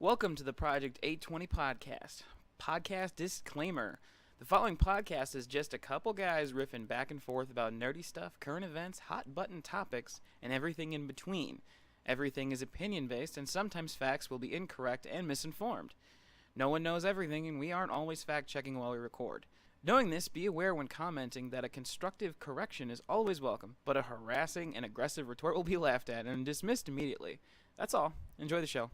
Welcome to the Project 820 podcast. Podcast disclaimer. The following podcast is just a couple guys riffing back and forth about nerdy stuff, current events, hot button topics, and everything in between. Everything is opinion-based, and sometimes facts will be incorrect and misinformed. No one knows everything, and we aren't always fact-checking while we record. Knowing this, be aware when commenting that a constructive correction is always welcome, but a harassing and aggressive retort will be laughed at and dismissed immediately. That's all. Enjoy the show.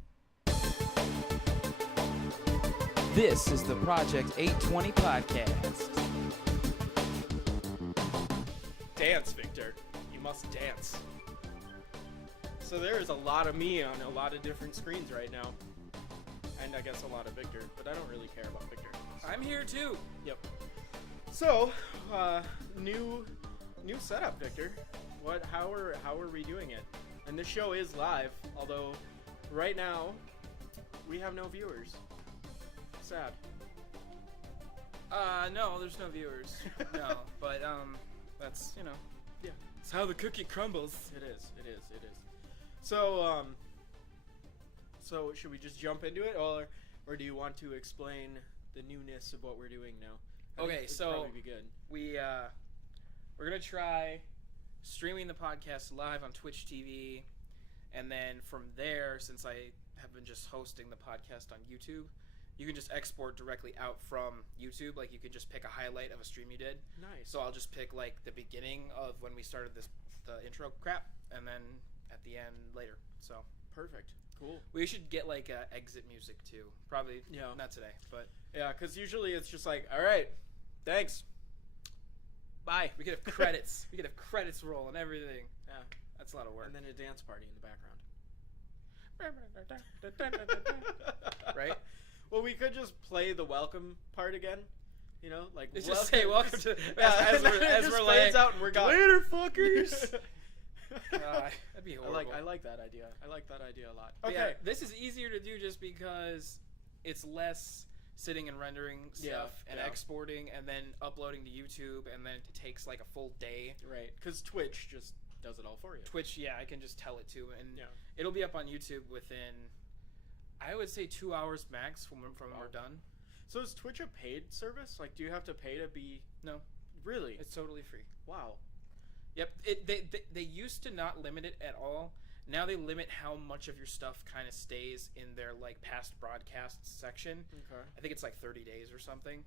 This is the Project 820 podcast. Dance, Victor. You must dance. So there is a lot of me on a lot of different screens right now. And I guess a lot of Victor, but I don't really care about Victor. I'm here too. Yep. So, new setup, Victor. How are we doing it? And this show is live, although right now we have no viewers. Sad. No, there's no viewers. No, but, that's, Yeah. it's how the cookie crumbles. It is. So, so should we just jump into it, or do you want to explain the newness of what we're doing now? Okay, so probably be good. we're gonna try streaming the podcast live on Twitch TV, and then from there, since I have been just hosting the podcast on YouTube, you can just export directly out from YouTube. Like, you could just pick a highlight of a stream you did. Nice. So I'll just pick, like, the beginning of when we started the intro crap, and then at the end later. So Perfect. Cool. we should get, like, exit music, too. Probably not today, but Yeah, because usually it's just like, all right, thanks. bye. We could have credits. We could have credits roll and everything. Yeah. That's a lot of work. And then a dance party in the background. Right? Well, we could just play the welcome part again. You know, like Let's just say welcome to Yeah, as we're fades like out and we're gone. later, fuckers. That'd be horrible. I like that idea. I like that idea a lot. But Okay. yeah, this is easier to do just because it's less sitting and rendering stuff and yeah. exporting and then uploading to YouTube, and then it takes like a full day. Right. Because Twitch just does it all for you. Twitch, yeah, I can just tell it to, and Yeah. it'll be up on YouTube within, I would say, 2 hours max from when we're done. So is Twitch a paid service? Like, do you have to pay to be? No, Really? it's totally free. Wow. Yep. They used to not limit it at all. Now they limit how much of your stuff kind of stays in their like past broadcasts section. Okay. I think it's like 30 days or something.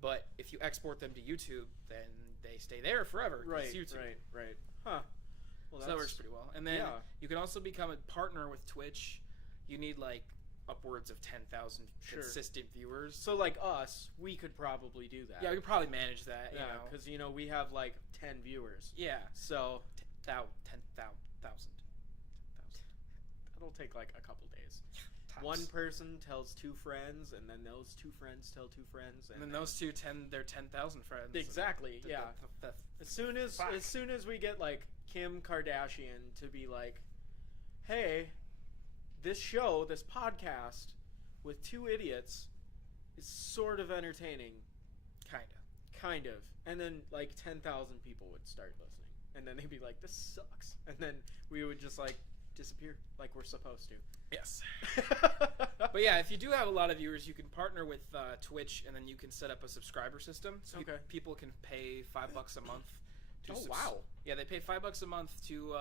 But if you export them to YouTube, then they stay there forever. 'cause Right. it's YouTube. Right. Huh. Well, So that works pretty well. And then yeah. you can also become a partner with Twitch. You need like upwards of 10,000 Sure. consistent viewers. So like us, we could probably do that. Yeah, we could probably manage that. Yeah, you know. because we have like 10 viewers. Yeah. So 10,000. that'll take like a couple days. Tops. One person tells two friends, and then those two friends tell two friends, And then those two their 10,000 friends. Exactly. The- Yeah. the- As soon as we get like Kim Kardashian to be like, hey, this podcast with two idiots is sort of entertaining, kind of, and then like 10,000 people would start listening, and then they'd be like, this sucks, and then we would just like disappear like we're supposed to. Yes. But yeah, if you do have a lot of viewers, you can partner with Twitch, and then you can set up a subscriber system. So Okay. people can pay $5 a month. Wow. Yeah, they pay $5 a month to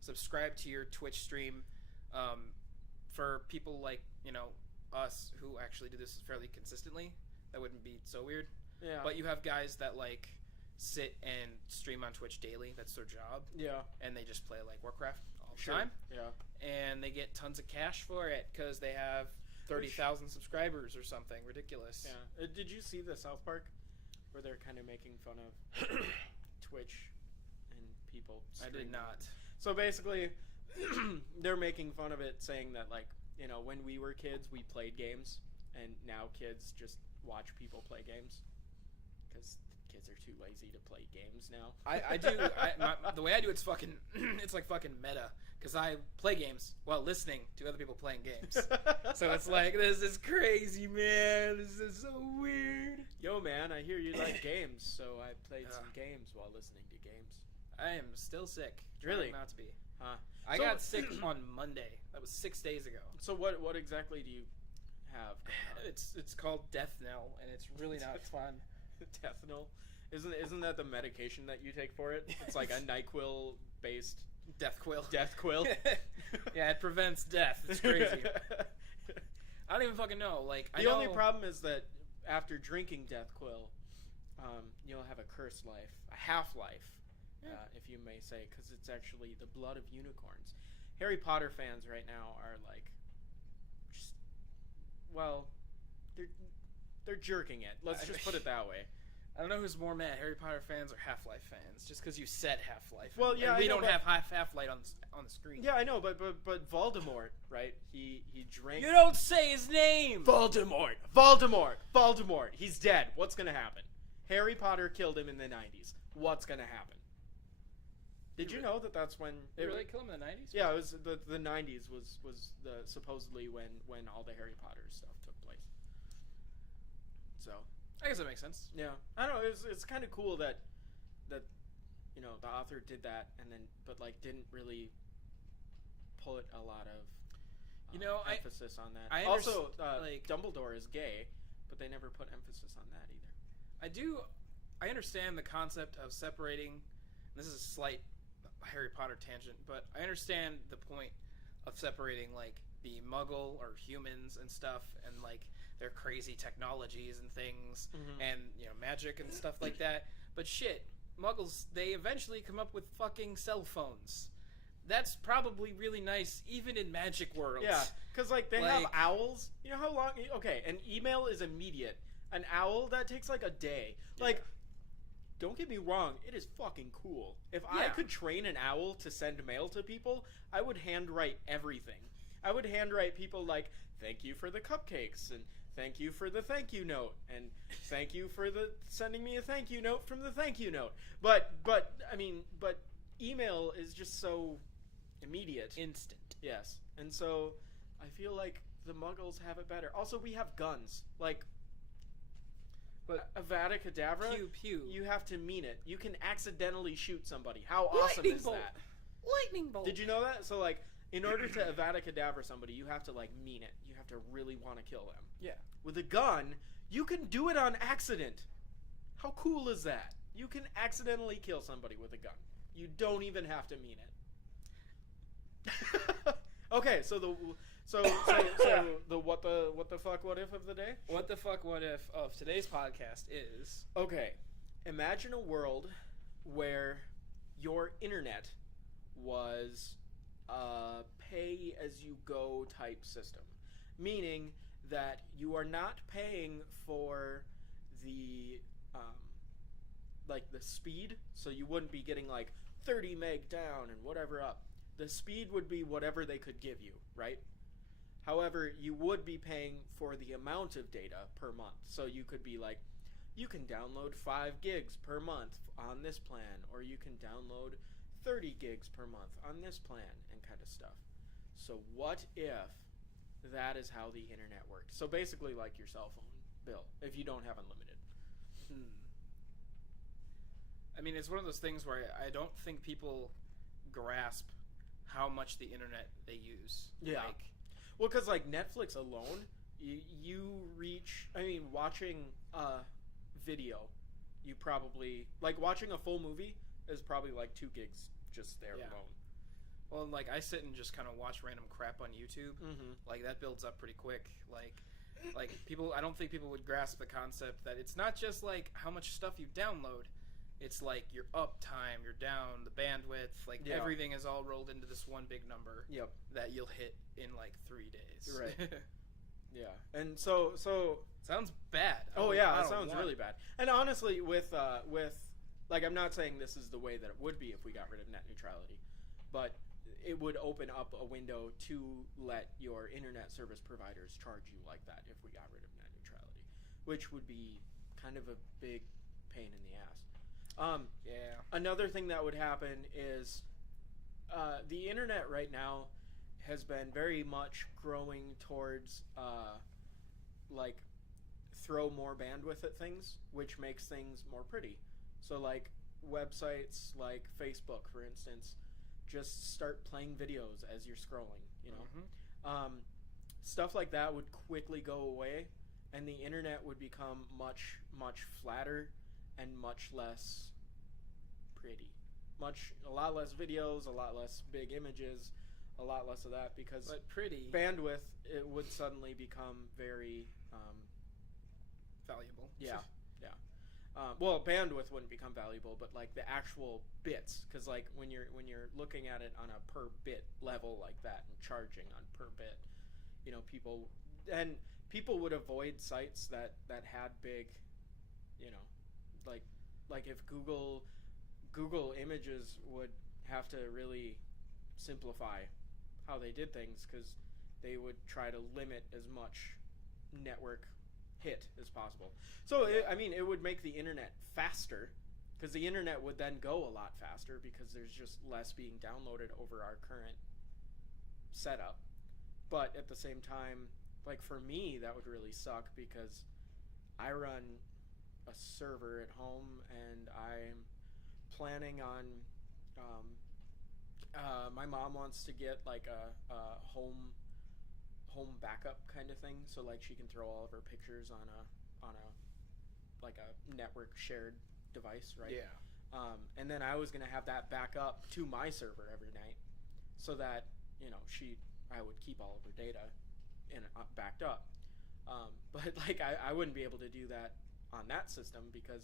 subscribe to your Twitch stream. For people like us who actually do this fairly consistently, that wouldn't be so weird. Yeah. But you have guys that like sit and stream on Twitch daily. That's their job. Yeah. And they just play like Warcraft all the Sure. time. Yeah. And they get tons of cash for it because they have 30,000 subscribers or something ridiculous. Yeah. Did you see the South Park where they're kind of making fun of Twitch and people? I did streaming? not. So basically, they're making fun of it, saying that like when we were kids, we played games, and now kids just watch people play games because kids are too lazy to play games now. The way I do it's fucking it's like fucking meta because I play games while listening to other people playing games. So it's like, this is crazy, man. This is so weird. Yo, man, I hear you like games, so I played some games while listening to games. I am still sick. Really? Not to be. Huh. I got sick on Monday. That was 6 days ago. So what exactly do you have going on? It's called Death Knell, and it's really not fun. Death Knell? Isn't that the medication that you take for it? It's like a NyQuil based Death Quill. death quill. Yeah, it prevents death. It's crazy. I don't even fucking know. Like, The only problem is that after drinking Death Quill, you'll have a cursed life, a half-life, if you may say, because it's actually the blood of unicorns. Harry Potter fans right now are like, just, well, they're jerking it. Let's just put it that way. I don't know who's more mad, Harry Potter fans or Half-Life fans, just because you said Half-Life. Well, yeah, and we I know, don't have Half-Life on the screen. Yeah, I know, but Voldemort, right? He drank. You don't say his name. Voldemort. He's dead. What's gonna happen? Harry Potter killed him in the 90s. What's gonna happen? Did you know that that's when They really killed him in the 90s? Yeah, it was the 90s was the supposedly when all the Harry Potter stuff took place. So I guess that makes sense. yeah, I don't know. It's kind of cool that you know the author did that and then but like didn't really put a lot of emphasis on that. I also, like Dumbledore is gay, but they never put emphasis on that either. I understand the concept of separating. This is a slight Harry Potter tangent, but I understand the point of separating like the Muggle or humans and stuff, and like their crazy technologies and things, and magic and stuff like that. But shit, Muggles, they eventually come up with fucking cell phones. That's probably really nice, even in magic worlds. Yeah, because like they have owls. You know how long? Okay, an email is immediate. An owl that takes like a day. Yeah. Like, don't get me wrong, it is fucking cool. If I could train an owl to send mail to people, I would handwrite everything. I would handwrite people like, thank you for the cupcakes, and thank you for the thank you note, and thank you for the sending me a thank you note from the thank you note. But email is just so immediate. Instant. Yes. And so I feel like the Muggles have it better. Also, we have guns. Like, but Avada Kedavra, Pew pew. you have to mean it. You can accidentally shoot somebody. How awesome Lightning is bolt. that? Lightning bolt. Did you know that? So, like, in order to Avada Kedavra somebody, you have to, like, mean it. You have to really want to kill them. Yeah. With a gun, you can do it on accident. How cool is that? You can accidentally kill somebody with a gun. You don't even have to mean it. Okay, so the what the fuck what if of the day? What the fuck what if of today's podcast is... Okay, imagine a world where your internet was a pay-as-you-go type system, meaning that you are not paying for the like the speed, so you wouldn't be getting like 30 meg down and whatever up. The speed would be whatever they could give you, right? However, you would be paying for the amount of data per month. So you could be like, you can download 5 gigs per month on this plan, or you can download 30 gigs per month on this plan, and kind of stuff. So what if that is how the internet worked? So basically like your cell phone bill, if you don't have unlimited. I mean, it's one of those things where I don't think people grasp how much the internet they use. Yeah. Like, Well, because like Netflix alone, you reach. I mean, watching a video, you probably like watching a full movie is probably like 2 gigs just there alone. well, like I sit and just kind of watch random crap on YouTube. Like that builds up pretty quick. Like people, I don't think people would grasp the concept that it's not just like how much stuff you download. It's like your uptime, your down, the bandwidth, like everything is all rolled into this one big number. Yep. That you'll hit in like 3 days. Right. Yeah. And so sounds bad. Oh yeah, it sounds really bad. And honestly, with like, I'm not saying this is the way that it would be if we got rid of net neutrality, but it would open up a window to let your internet service providers charge you like that if we got rid of net neutrality, which would be kind of a big pain in the ass. Another thing that would happen is the internet right now has been very much growing towards like throw more bandwidth at things, which makes things more pretty. So like websites like Facebook, for instance, just start playing videos as you're scrolling, you know. stuff like that would quickly go away, and the internet would become much, much flatter and much less pretty. A lot less videos, a lot less big images, a lot less of that, because But pretty bandwidth, it would suddenly become very valuable. yeah. Well, bandwidth wouldn't become valuable, but like the actual bits, because like when you're looking at it on a per bit level like that and charging on per bit, you know, people would avoid sites that had big, you know, like if Google Images would have to really simplify how they did things, because they would try to limit as much network hit as possible. So it would make the internet faster, because the internet would then go a lot faster because there's just less being downloaded over our current setup. But at the same time, like for me, that would really suck, because I run a server at home and I'm planning on my mom wants to get like a home backup kind of thing, so like she can throw all of her pictures on a like a network shared device, right? Yeah. And then I was gonna have that back up to my server every night, so that, you know, I would keep all of her data backed up. But like I wouldn't be able to do that on that system, because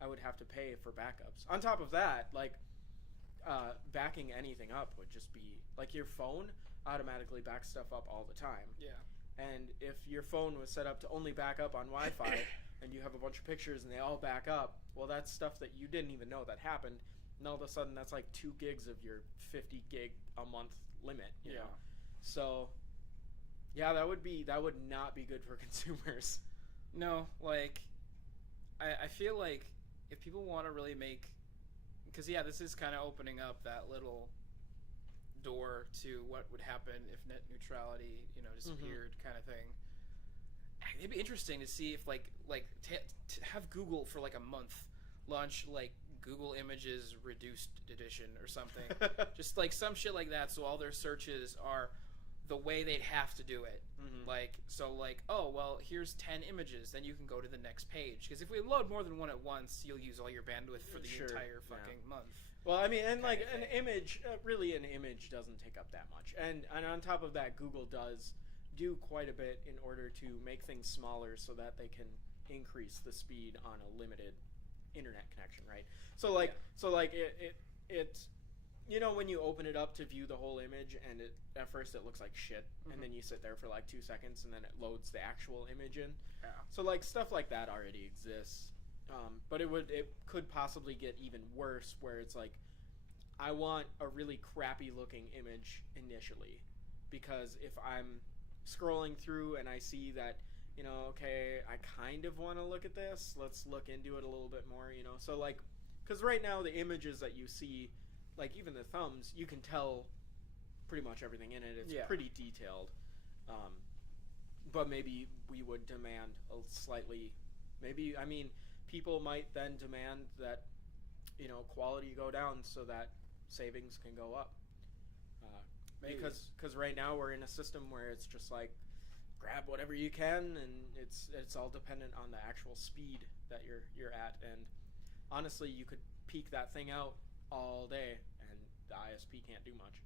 I would have to pay for backups. On top of that, like backing anything up would just be like your phone automatically backs stuff up all the time. Yeah. And if your phone was set up to only back up on Wi-Fi and you have a bunch of pictures and they all back up, well, that's stuff that you didn't even know that happened. And all of a sudden that's like 2 gigs of your 50 gig a month limit, you know? So yeah, that would not be good for consumers. No, like I feel like if people want to really make, because yeah, this is kind of opening up that little door to what would happen if net neutrality, you know, disappeared, kind of thing. It'd be interesting to see if to have Google for like a month launch like Google Images Reduced Edition or something. Just like some shit like that, so all their searches are the way they'd have to do it. Like, so like, oh, well, here's 10 images, then you can go to the next page. Because if we load more than one at once, you'll use all your bandwidth for the entire fucking month. Well, I mean, and like an image, really an image doesn't take up that much. And on top of that, Google does do quite a bit in order to make things smaller so that they can increase the speed on a limited internet connection, right? So like, it you know, when you open it up to view the whole image, and at first it looks like shit, and then you sit there for like 2 seconds, and then it loads the actual image in. Yeah. So like stuff like that already exists, but it could possibly get even worse, where it's like, I want a really crappy looking image initially, because if I'm scrolling through and I see that, you know, okay, I kind of want to look at this, let's look into it a little bit more, you know. So like, because right now the images that you see, like even the thumbs, you can tell pretty much everything in it. It's pretty detailed. But maybe we would demand a slightly, people might then demand that, you know, quality go down so that savings can go up. Because right now we're in a system where it's just like, grab whatever you can, and it's all dependent on the actual speed that you're at. And honestly, you could peek that thing out all day, and the ISP can't do much.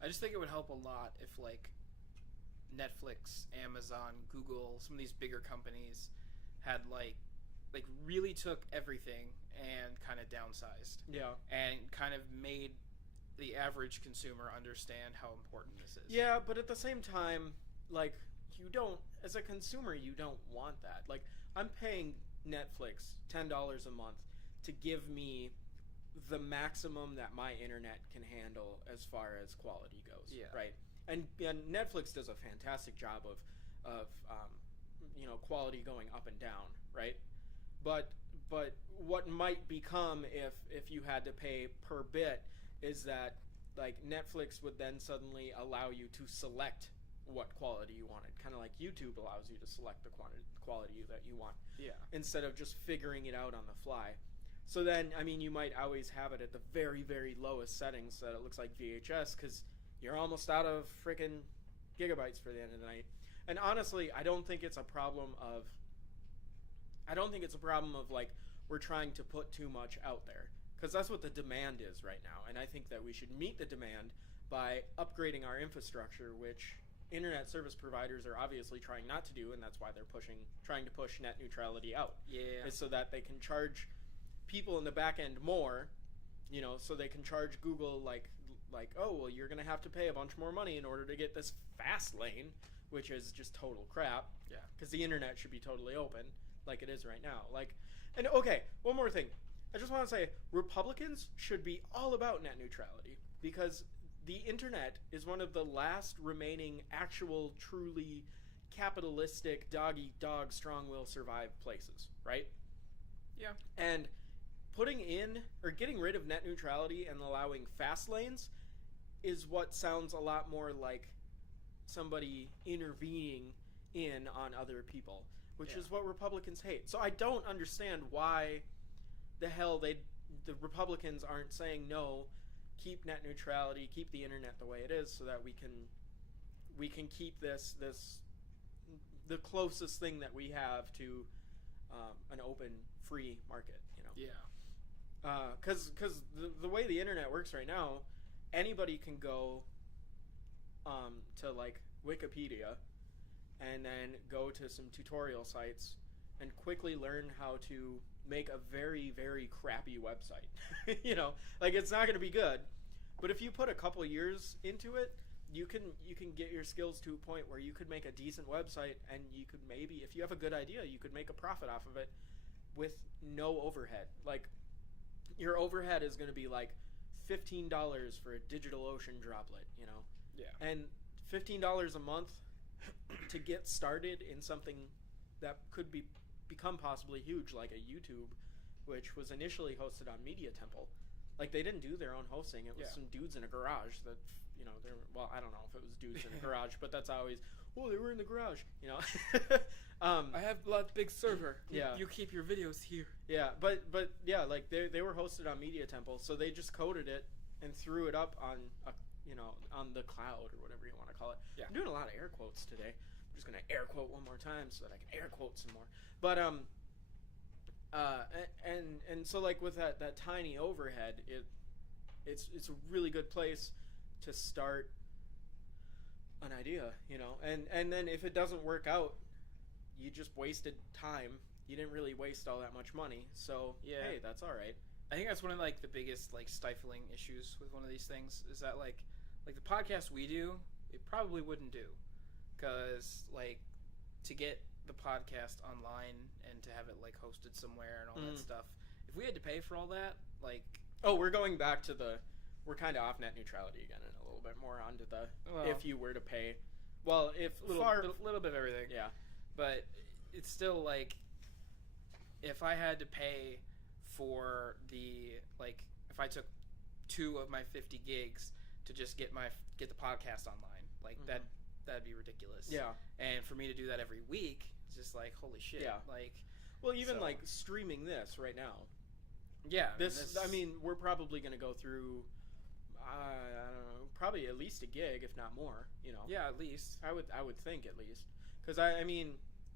I just think it would help a lot if like Netflix, Amazon, Google, some of these bigger companies had like really took everything and kind of downsized. Yeah. And kind of made the average consumer understand how important this is. Yeah, but at the same time, like, you don't, as a consumer, you don't want that. Like, I'm paying Netflix $10 a month to give me the maximum that my internet can handle as far as quality goes. Yeah. Right. And Netflix does a fantastic job of you know, quality going up and down, right? But what might become if you had to pay per bit is that, like, Netflix would then suddenly allow you to select what quality you wanted, kind of like YouTube allows you to select the quality that you want. Yeah. Instead of just figuring it out on the fly. So then, I mean, you might always have it at the very, very lowest settings so that it looks like VHS, because you're almost out of freaking gigabytes for the end of the night. And honestly, I don't think it's a problem of like we're trying to put too much out there, because that's what the demand is right now. And I think that we should meet the demand by upgrading our infrastructure, which internet service providers are obviously trying not to do, and that's why they're trying to push net neutrality out. Yeah. Is so that they can charge people in the back end more, so they can charge Google like, oh, well, you're going to have to pay a bunch more money in order to get this fast lane, which is just total crap. Yeah. Because the internet should be totally open, like it is right now. And okay, one more thing. I just want to say, Republicans should be all about net neutrality, because the internet is one of the last remaining actual, truly capitalistic, dog-eat-dog, strong-will-survive places, right? Yeah. And getting rid of net neutrality and allowing fast lanes is what sounds a lot more like somebody intervening in on other people, which is what Republicans hate. So I don't understand why the hell the Republicans aren't saying no, keep net neutrality, keep the internet the way it is, so that we can keep this the closest thing that we have to an open, free market. Yeah. Because the way the internet works right now, anybody can go to like Wikipedia and then go to some tutorial sites and quickly learn how to make a very, very crappy website. It's not going to be good, but if you put a couple years into it, you can get your skills to a point where you could make a decent website, and you could maybe, if you have a good idea, you could make a profit off of it with no overhead. Like, your overhead is going to be like $15 for a DigitalOcean droplet, Yeah. and $15 a month to get started in something that could become possibly huge, like a YouTube, which was initially hosted on Media Temple. Like, they didn't do their own hosting. It was some dudes in a garage that, I don't know if it was dudes in a garage, but that's always, they were in the garage, I have a big server. Yeah. You keep your videos here. Yeah, but yeah, like they were hosted on Media Temple, so they just coded it and threw it up on on the cloud, or whatever you want to call it. Yeah. I'm doing a lot of air quotes today. I'm just gonna air quote one more time so that I can air quote some more. But and so, like, with that tiny overhead, it's a really good place to start an idea, and then if it doesn't work out, you just wasted time. You didn't really waste all that much money, so Yeah. hey, that's all right. I think that's one of the biggest stifling issues with one of these things is that like the podcast we do, it probably wouldn't do, because to get the podcast online and to have it hosted somewhere and all that stuff, if we had to pay for all that, we're going back to we're kind of off net neutrality again, and a little bit more onto if you were to pay, if little bit of everything. Yeah, but it's still if I had to pay for the if I took 2 of my 50 gigs to just get the podcast online, that'd be ridiculous. Yeah. And for me to do that every week, it's just holy shit. Yeah. Even streaming this right now. Yeah. We're probably going to go through I don't know, probably at least a gig, if not more, Yeah, at least. I would think at least. Cuz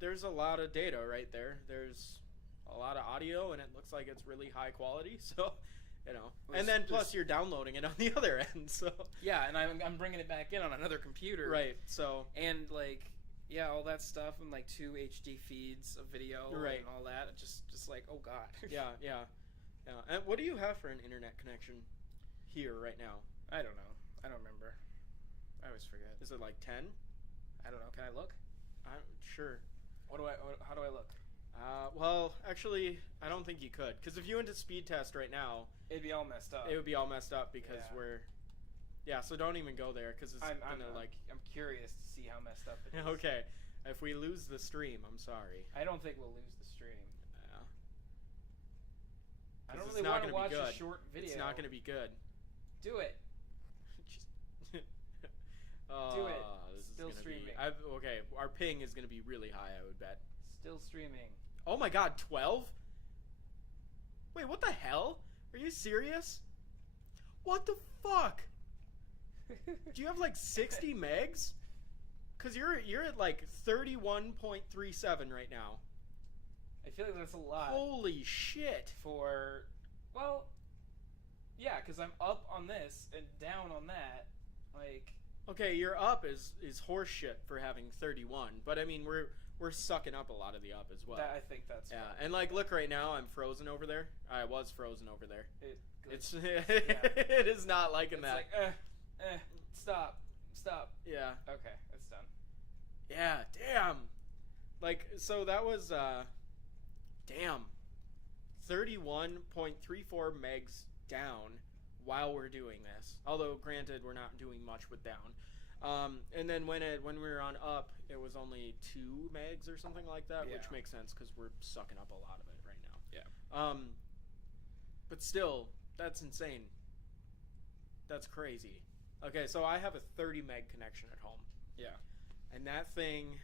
there's a lot of data right there. There's a lot of audio, and it looks like it's really high quality. So, and then plus you're downloading it on the other end. So yeah, and I'm bringing it back in on another computer. Right. So and all that stuff, and 2 HD feeds of video, right, and all that. Just oh god. Yeah. And what do you have for an internet connection here right now? I don't know. I don't remember. I always forget. Is it 10? I don't know. Can I look? Sure. How do I look? Well, actually, I don't think you could, because if you went to speed test right now, it'd be all messed up. It would be all messed up because so don't even go there, because it's I'm curious to see how messed up it is. Okay, if we lose the stream, I'm sorry. I don't think we'll lose the stream. Yeah. I don't really want to watch a short video. It's not going to be good. Do it. Do it. Still streaming. Okay, our ping is going to be really high, I would bet. Still streaming. Oh my god, 12? Wait, what the hell? Are you serious? What the fuck? Do you have 60 megs? Because you're at like 31.37 right now. I feel like that's a lot. Holy shit. For, well, yeah, because I'm up on this and down on that. Like, Okay, your up is horse shit for having 31, but I mean we're sucking up a lot of the up as well. that, I think that's Yeah, fine. and like look right now, I'm frozen over there. I was frozen over there. It's Yeah. it is not liking It's that. like, stop. Yeah. Okay, it's done. Yeah, damn. Like so that was damn. 31.34 megs down while we're doing this. Although granted we're not doing much with down. And then when we were on up, it was only 2 megs or something like that, which Yeah. makes sense because we're sucking up a lot of it right now. Yeah. But still, that's insane. That's crazy. Okay, so I have a 30 meg connection at home. Yeah. And that thing,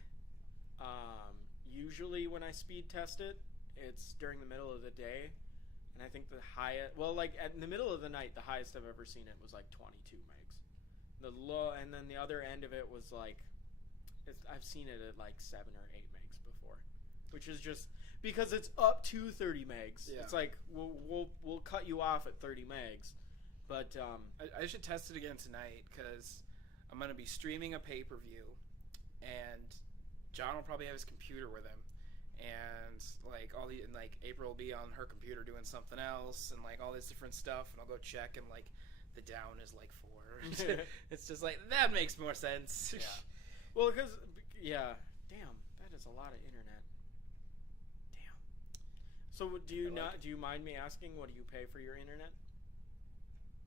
usually when I speed test it, it's during the middle of the day. And I think the highest, well, like in the middle of the night, the highest I've ever seen it was like 22 megs. The low, and then the other end of it was like, I've seen it at like 7 or 8 megs before, which is just because it's up to 30 megs. Yeah. It's like we'll cut you off at 30 megs, but I should test it again tonight because I'm going to be streaming a pay-per-view, and John will probably have his computer with him, and like and like April will be on her computer doing something else, and like all this different stuff, and I'll go check, and like the down is like 4. It's just like that makes more sense. Yeah. Well, because damn, that is a lot of internet. Damn. So do you do you mind me asking what do you pay for your internet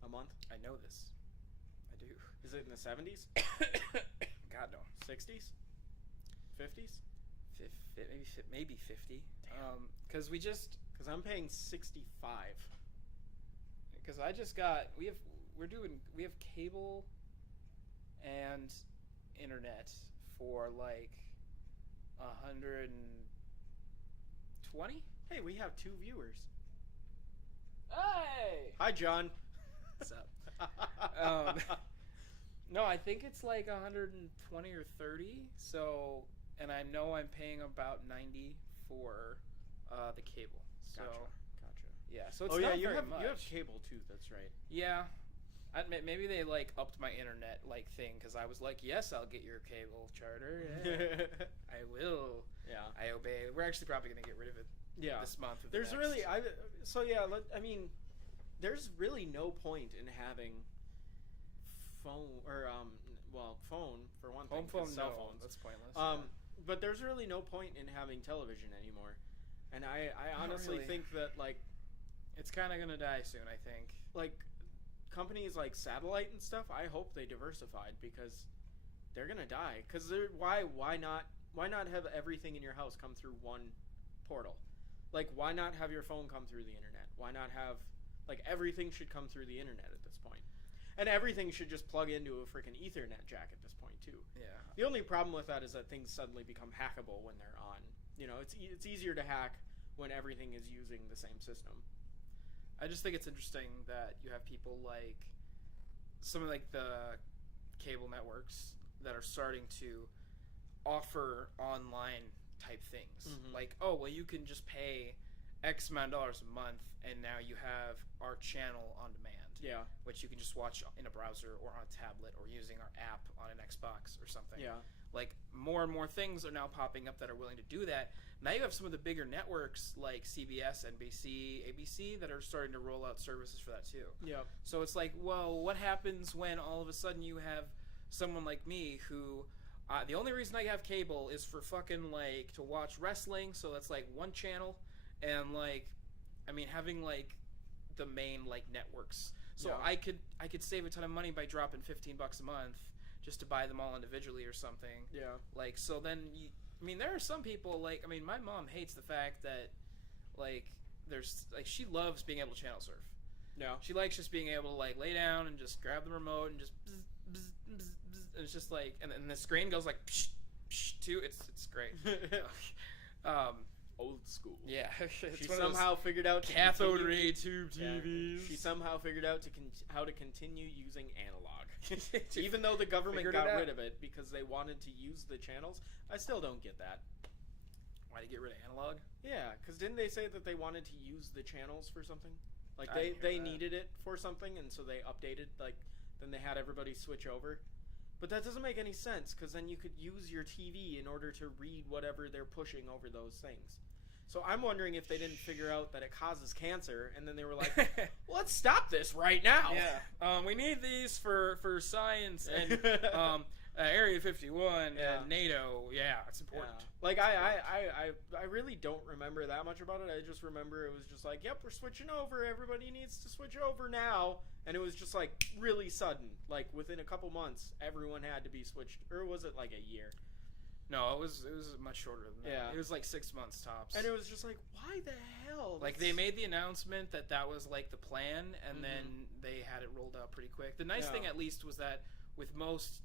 a month? I know this. I do. Is it in the 70s, God no. 60s, 50s? Maybe 50. Because Because I'm paying 65. because I just got we have cable and internet for like 120. Hey, we have 2 viewers. Hey, Hi, John. what's up? No, I think it's like 120 or 30. So, and I know I'm paying about 90 for the cable. So Gotcha. yeah, so it's Oh yeah, not you very have much. cable too. That's right. Yeah. Maybe they like upped my internet like thing because I was like, yes, I'll get your cable charter. Yeah. I will. Yeah. I obey. We're actually probably gonna get rid of it Yeah. this month. Or the There's next. really there's really no point in having phone or phone for one thing. home phone. 'cause cell No, phones. that's pointless. But there's really no point in having television anymore. And I honestly really. think that like It's kind of gonna die soon. I think. companies like satellite and stuff, I hope they diversified because they're gonna die. Because why not have everything in your house come through one portal? Like why not have your phone come through the internet? Why not have like everything should come through the internet at this point? And everything should just plug into a freaking Ethernet jack at this point too. Yeah. The only problem with that is that things suddenly become hackable when they're on. You know, it's easier to hack when everything is using the same system. I just think it's interesting that you have people like some of like the cable networks that are starting to offer online type things. Mhm. Like, oh, well, you can just pay X amount of dollars a month, and now you have our channel on demand. Yeah. Which you can just watch in a browser or on a tablet or using our app on an Xbox or something. Yeah. Like more and more things are now popping up that are willing to do that. Now you have some of the bigger networks like CBS, NBC, ABC that are starting to roll out services for that too. Yeah. So it's like, well, what happens when all of a sudden you have someone like me who the only reason I have cable is for fucking like to watch wrestling, so that's like one channel, and like, I mean, having like the main like networks. So Yeah. I could save a ton of money by dropping $15 a month just to buy them all individually or something. Yeah. Like, so then I mean, there are some people like, I mean, my mom hates the fact that like there's like she loves being able to channel surf. Yeah. She likes just being able to like lay down and just grab the remote and just bzz, bzz, bzz, bzz, and it's just like and the screen goes like psh, psh, too. It's great. Old school. Yeah, it's She one of those somehow figured out to cathode continue- ray tube Yeah. TVs. She somehow figured out how to continue using analog. Even though the government Figured it got out. rid of it because they wanted to use the channels, I still don't get that. Why to get rid of analog? Yeah, because didn't they say that they wanted to use the channels for something? Like I they didn't hear that. needed it for something, and so they updated. Like then they had everybody switch over. But that doesn't make any sense because then you could use your TV in order to read whatever they're pushing over those things. So I'm wondering if they didn't figure out that it causes cancer, and then they were like, "Let's stop this right now." Yeah. We need these for science and Area 51 Yeah. and NATO. Yeah, it's important. Yeah. Like I really don't remember that much about it. I just remember it was just like, "Yep, we're switching over. Everybody needs to switch over now." And it was just like really sudden. Like within a couple months, everyone had to be switched. Or was it like a year? No, it was much shorter than that. Yeah. It was like 6 months tops. And it was just like, why the hell? Like they made the announcement that was like the plan, and then they had it rolled out pretty quick. The nice Yeah. thing, at least, was that with most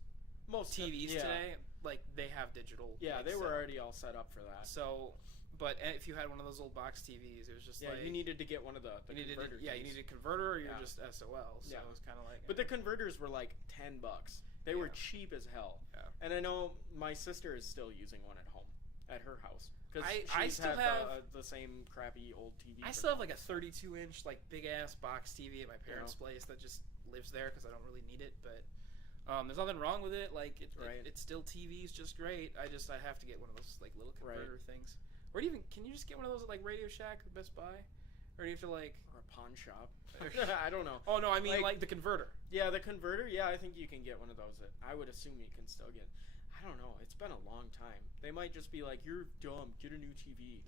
TVs yeah. today, like they have digital. Yeah, like, they were set up. already all set up for that. So, but if you had one of those old box TVs, it was just Yeah, like you needed to get one of the you needed converter you things. needed a converter, or you're Yeah. just SOL. So Yeah. it was kind of like. But the converters were like $10. They were Yeah. cheap as hell. Yeah. And I know my sister is still using one at home, at her house. Because I she's still had have- the same crappy old TV. I for still have now. like a 32-inch like big ass box TV at my parents' place that just lives there because I don't really need it. But there's nothing wrong with it. Like Right. it's still TV's just great. I have to get one of those like little Right. converter things. Or do you even can you just get one of those at like Radio Shack or Best Buy, or do you have to like? Or a pawn shop. I don't know. Oh no, I mean Like- like the converter. Yeah, the converter. Yeah, I think you can get one of those. I would assume you can still get. I don't know. It's been a long time. They might just be like, "You're dumb. Get a new TV."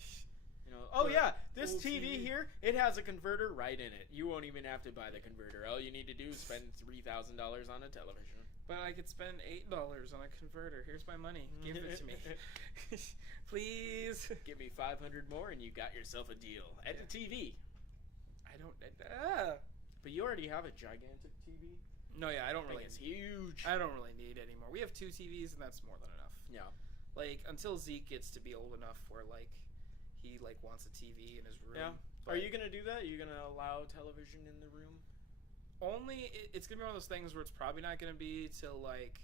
You know. Oh But yeah, this old TV TV. here, it has a converter right in it. You won't even have to buy the converter. All you need to do is spend $3,000 on a television. But I could spend $8 on a converter. Here's my money. Give it to me, please. Give me 500 more, and you got yourself a deal at Yeah. the TV. I don't. But you already have a gigantic TV. No, yeah, I don't I think really. it's huge. I don't really need any more. We have 2 TVs, and that's more than enough. Yeah. Like until Zeke gets to be old enough where like he like wants a TV in his room. Yeah. But Are you gonna do that? Are you gonna allow television in the room? only it's gonna be one of those things where it's probably not gonna be till like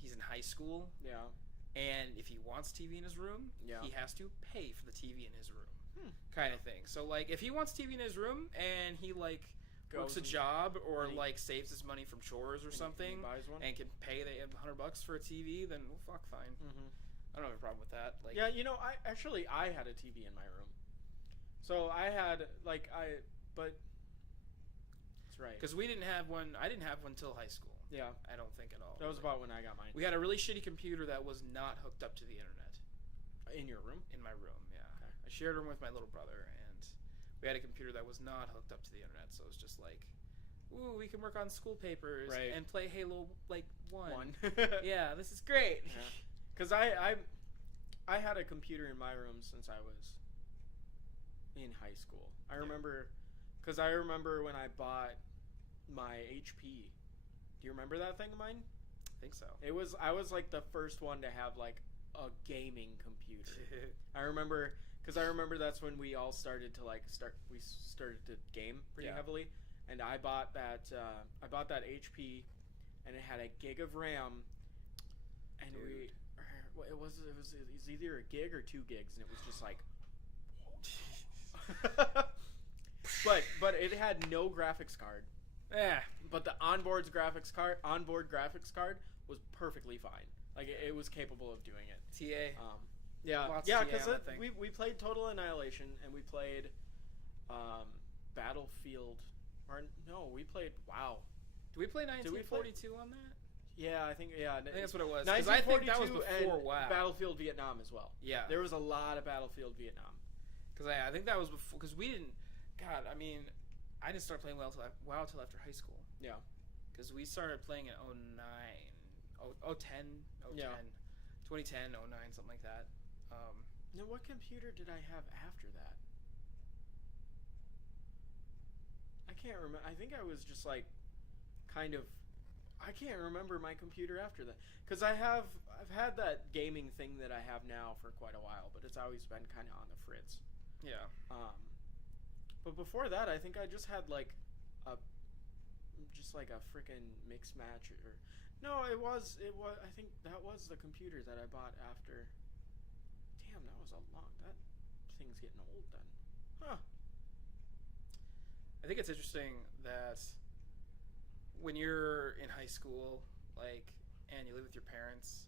he's in high school, Yeah. and if he wants TV in his room, Yeah. he has to pay for the TV in his room, Hmm. kind of thing. So like if he wants TV in his room and he like works a and- job or and he- like saves his money from chores or and he something buys one. and can pay the $100 for a TV, then well, fuck, fine. Mm-hmm. I don't have a problem with that. Like Yeah, you know, I had a TV in my room, so I had but that's right. because we didn't have one. I didn't have one till high school. Yeah, I don't think at all. that was about when I got mine. We had a really shitty computer that was not hooked up to the internet In your room? in my room. Yeah, Okay. I shared a room with my little brother, and we had a computer that was not hooked up to the internet. So it was just like, ooh, we can work on school papers Right. and play Halo like one. One. Yeah, this is great. Yeah. Because I had a computer in my room since I was in high school. I remember when I bought my HP. Do you remember that thing of mine? I think so. I was like the first one to have like a gaming computer. I remember that's when we all started to we started to game pretty Yeah. heavily, and I bought that HP, and it had a gig of RAM, and Dude. it was either a gig or 2 gigs, and it was just like, but it had no graphics card, Yeah. but the onboard graphics card was perfectly fine. Like it was capable of doing it. TA. Yeah, Lots yeah, of TA because on that thing. we played Total Annihilation and we played Battlefield. Or no, we played WoW. Did we play Did we play- 1942 on that? Yeah, I think I think that's what it was. 'Cause I think that was 1942 before and WoW. Battlefield Vietnam as well. Yeah. There was a lot of Battlefield Vietnam. Because I think that was before. Because we didn't. God, I mean, I didn't start playing WoW till after high school. Yeah. Because we started playing in 09, 010, 010, Yeah. 2010, 09, something like that. Now, what computer did I have after that? I can't remember. I think I was just like, kind of. I can't remember my computer after that because I've had that gaming thing that I have now for quite a while, but it's always been kind of on the fritz. Yeah. But before that, I think I just had like a just like a freaking mix match or no, it was I think that was the computer that I bought after. Damn, that was that thing's getting old then. Huh. I think it's interesting that when you're in high school, like, and you live with your parents,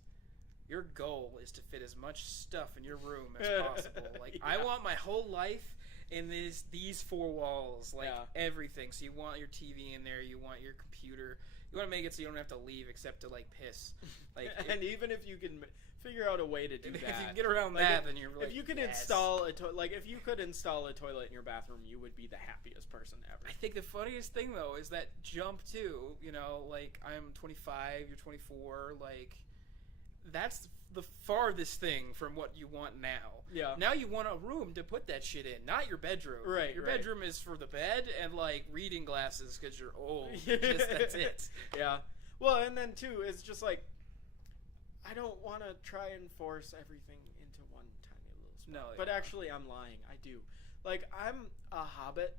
your goal is to fit as much stuff in your room as possible. Like, Yeah. I want my whole life in these four walls, like, everything. So you want your TV in there, you want your computer, you want to make it so you don't have to leave except to, like, piss. Like, And even if you can figure out a way to do if that, you can get around like, that, then you're like, if you could yes. install if you could install a toilet in your bathroom, you would be the happiest person ever. I think the funniest thing, though, is that jump to, you know, like, I'm 25, you're 24, like, that's the farthest thing from what you want now. Yeah. Now you want a room to put that shit in, not your bedroom. Right, Your right. bedroom is for the bed and, like, reading glasses because you're old. Just, that's it. Yeah. Well, and then, too, it's just like, I don't want to try and force everything into one tiny little spot. No, But yeah. actually, I'm lying. I do. Like, I'm a hobbit.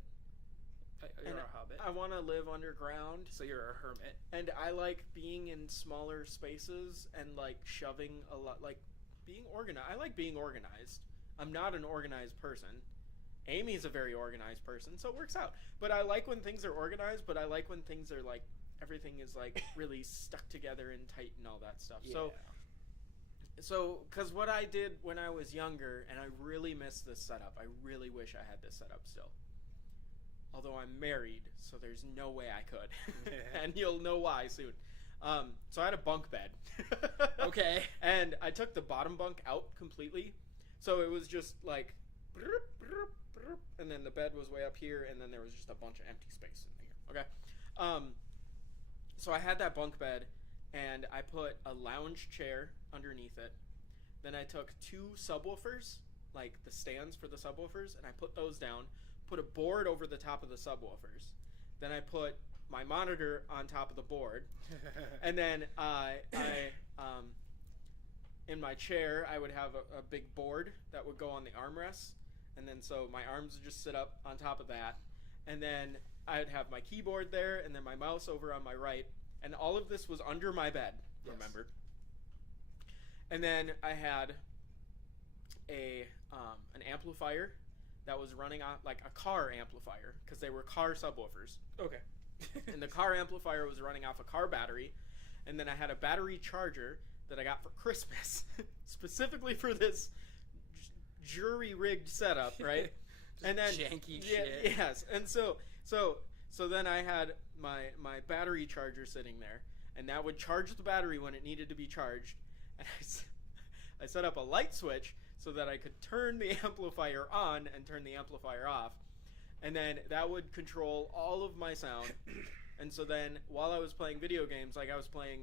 You're and a hobbit. I want to live underground. So you're a hermit. And I like being in smaller spaces and, like, shoving a lot, like, being organized. I like being organized. I'm not an organized person. Amy's a very organized person, so it works out. But I like when things are organized, but I like when things are, like, everything is, like, really stuck together and tight and all that stuff. Yeah. So, because what I did when I was younger, and I really miss this setup. I really wish I had this setup still. Although I'm married, so there's no way I could. And you'll know why soon. So I had a bunk bed. Okay. And I took the bottom bunk out completely. So it was just like, and then the bed was way up here, and then there was just a bunch of empty space in here. Okay. So I had that bunk bed, and I put a lounge chair underneath it. Then I took 2 subwoofers, like the stands for the subwoofers, and I put those down. Put a board over the top of the subwoofers. Then I put my monitor on top of the board. And then in my chair, I would have a big board that would go on the armrests. And then so my arms would just sit up on top of that. And then I'd have my keyboard there and then my mouse over on my right. And all of this was under my bed, Yes. remember? And then I had an amplifier that was running on, like, a car amplifier, because they were car subwoofers. Okay. And the car amplifier was running off a car battery. And then I had a battery charger that I got for Christmas, specifically for this jury-rigged setup, right? And then janky shit. Yes. And so then I had my battery charger sitting there, and that would charge the battery when it needed to be charged. And I set up a light switch so that I could turn the amplifier on and turn the amplifier off. And then that would control all of my sound. And so then while I was playing video games, like I was playing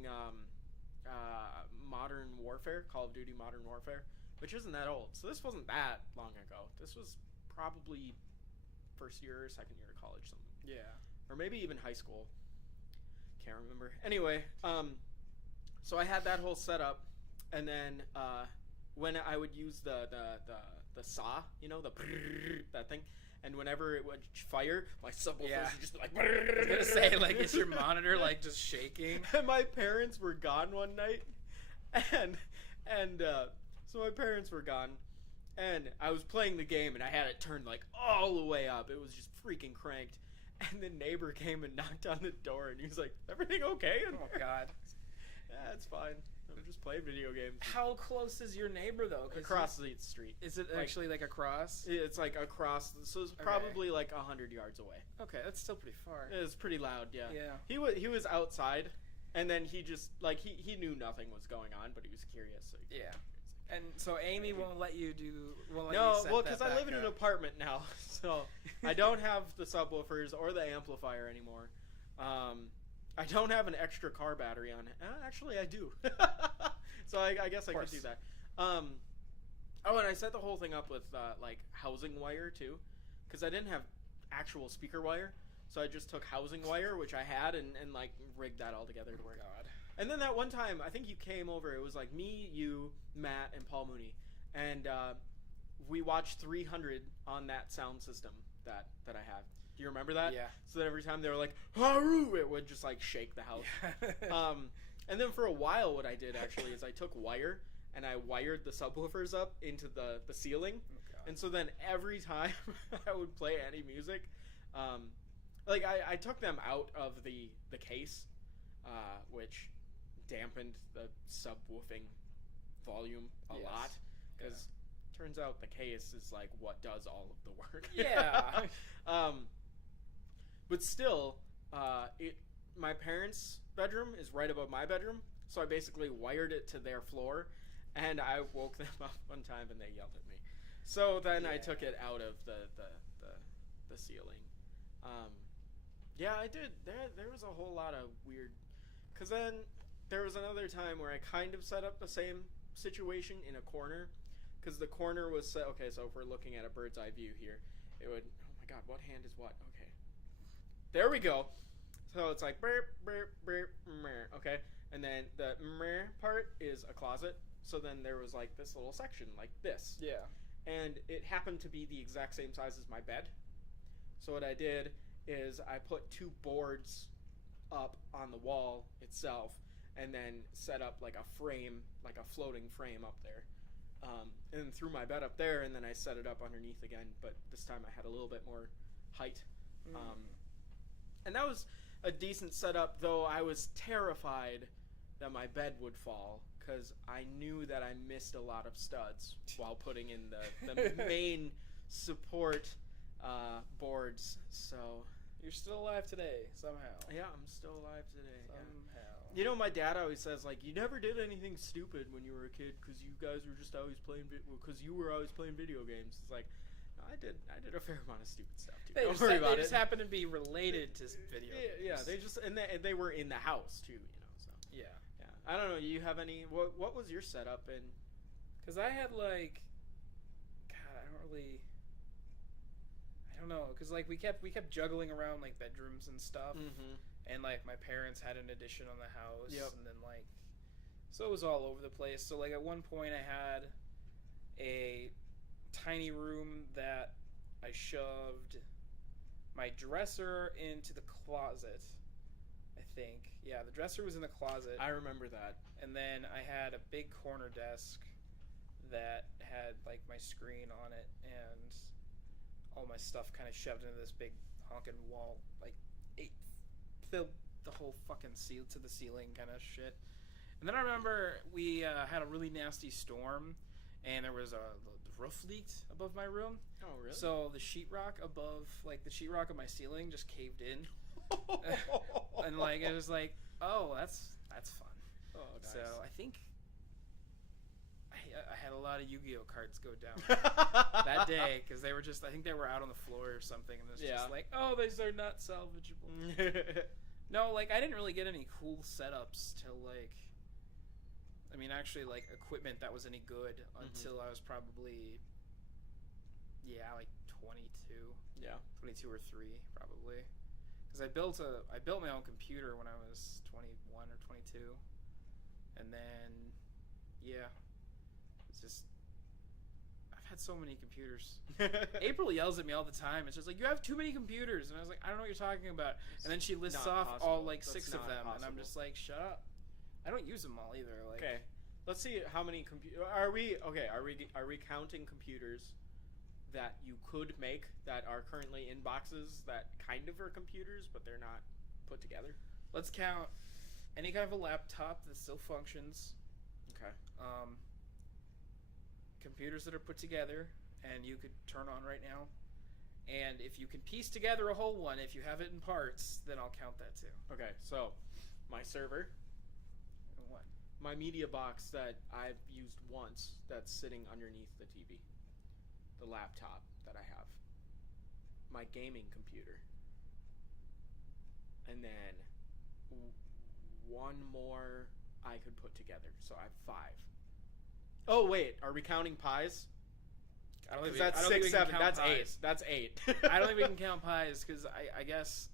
Modern Warfare, Call of Duty Modern Warfare, which isn't that old. So this wasn't that long ago. This was probably first year or second year of college, something. Yeah. Or maybe even high school. Can't remember. Anyway, so I had that whole setup, and then when I would use the saw, you know, that thing, and whenever it would fire, my subwoofers would just be like. I was gonna say, like, is your monitor like just shaking? And my parents were gone one night, and so my parents were gone, and I was playing the game, and I had it turned like all the way up. It was just freaking cranked. And the neighbor came and knocked on the door, and he was like, "Everything okay?" And Oh God. Yeah, it's fine. I'm just playing video games. How close is your neighbor though? 'Cause Across the street. Is it like- actually like across? It's like across, so it's probably like 100 yards away. Okay, that's still pretty far. It's pretty loud, yeah. Yeah. He was outside, and then he just like he knew nothing was going on, but he was curious. So Yeah. And so Amy won't let you do. Won't let No, you set well, that because I back live in an up. apartment now, so I don't have the subwoofers or the amplifier anymore. I don't have an extra car battery on it. Actually, I do. So I guess I could do that. Oh, and I set the whole thing up with like housing wire too, because I didn't have actual speaker wire. So I just took housing wire, which I had, and like rigged that all together to work. God. And then that one time, I think you came over. It was like me, you, Matt, and Paul Mooney, and we watched 300 on that sound system that I have. Do you remember that? Yeah. So that every time they were like, Haru, it would just like shake the house. And then for a while, what I did actually is I took wire and I wired the subwoofers up into the ceiling. Oh, And so then every time I would play any music, like I took them out of the case, which dampened the subwoofing volume a lot, because turns out the case is like what does all of the work. Yeah. But still, my parents' bedroom is right above my bedroom, so I basically wired it to their floor, and I woke them up one time and they yelled at me. So then I took it out of the ceiling. Yeah, I did. There was a whole lot of weird. Because then there was another time where I kind of set up the same situation in a corner. Because the corner was set. Okay, so if we're looking at a bird's eye view here, it would. Oh my god, what hand is what? Okay. There we go. So it's like burp, burp, burp, meh, okay? And then the meh part is a closet. So then there was like this little section like this. Yeah. And it happened to be the exact same size as my bed. So what I did is I put 2 boards up on the wall itself and then set up like a frame, like a floating frame up there. And then threw my bed up there, and then I set it up underneath again, but this time I had a little bit more height. And that was a decent setup, though I was terrified that my bed would fall, because I knew that I missed a lot of studs while putting in the main support boards. So You're still alive today, somehow. yeah, I'm still alive today. Yeah. Somehow. You know, my dad always says, like, you never did anything stupid when you were a kid because you guys were just always playing because you were always playing video games. It's like, no, I did a fair amount of stupid stuff too. Don't worry about They it. just happen to be related to video games. Yeah, they just and they were in the house too, you know. So Yeah. I don't know. You have any? What was your setup in? Because I had like, God, I don't know. Because like we kept juggling around like bedrooms and stuff, and like my parents had an addition on the house, and then like, so it was all over the place. So like at one point I had a tiny room that I shoved my dresser into the closet. I think, yeah, the dresser was in the closet. I remember that. And then I had a big corner desk that had like my screen on it and all my stuff kind of shoved into this big honking wall, like filled the whole fucking seal to the ceiling kind of shit. And then I remember we had a really nasty storm, and there was the roof leaked above my room. Oh, really? So the sheetrock above, like the sheetrock of my ceiling, just caved in, and like it was like, oh, that's fun. Oh, nice. So I think I had a lot of Yu-Gi-Oh cards go down that day because they were just, I think they were out on the floor or something, and it was just like, oh, these are not salvageable. No, like I didn't really get any cool setups till like, I mean, actually like equipment that was any good until I was probably, like 22. Yeah. 22 or 3 probably. Because I built my own computer when I was 21 or 22. And then, it's just, I've had so many computers. April yells at me all the time. It's just like, you have too many computers. And I was like, I don't know what you're talking about. And then she lists off all like 6 of them. And I'm just like, shut up. I don't use them all either. Like, okay. Let's see how many are we counting computers that you could make that are currently in boxes that kind of are computers but they're not put together? Let's count any kind of a laptop that still functions. Okay. Computers that are put together and you could turn on right now. And if you can piece together a whole one, if you have it in parts, then I'll count that too. Okay, so my server. And what? My media box that I've used once that's sitting underneath the TV. The laptop that I have. My gaming computer. And then one more I could put together. So I have 5. Oh, wait. Are we counting pies? I don't think that's I don't 6, think we can 7. count That's pies. 8. That's 8. I don't think we can count pies because I guess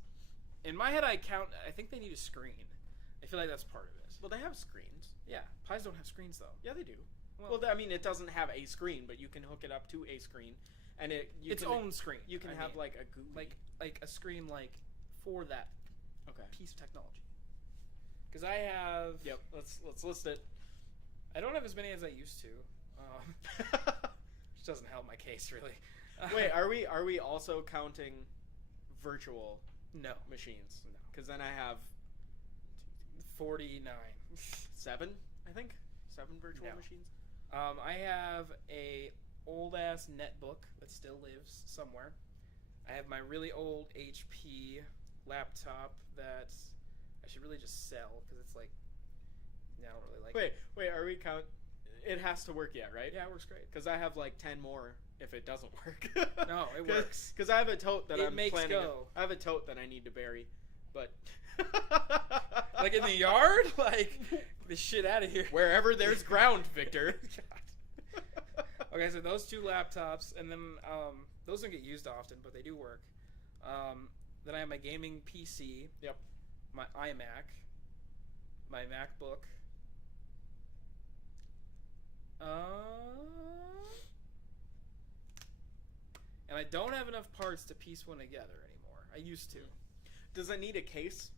in my head I think they need a screen. I feel like that's part of it. Well, they have screens. Yeah, pies don't have screens though. Yeah, they do. Well, I mean, it doesn't have a screen, but you can hook it up to a screen, and its own screen. You can have like a GUI. like a screen like for that okay. piece of technology. Because I have. Yep. Let's list it. I don't have as many as I used to. Which doesn't help my case really. Wait, are we also counting virtual No. machines? No. Because then I have 49. 7, I think. 7 virtual No. machines. I have a old ass netbook that still lives somewhere. I have my really old HP laptop that I should really just sell because it's like, I don't really like it. Wait, are we count? It has to work yet, right? Yeah, it works great. Because I have like 10 more if it doesn't work. No, it works. Because I have a tote that I'm makes planning. go. I have a tote that I need to bury, but Like in the yard? Like, get the shit out of here. wherever there's ground, Victor. God. Okay, so those 2 laptops, and then those don't get used often, but they do work. Then I have my gaming PC. Yep. My iMac. My MacBook. And I don't have enough parts to piece one together anymore. I used to. Does it need a case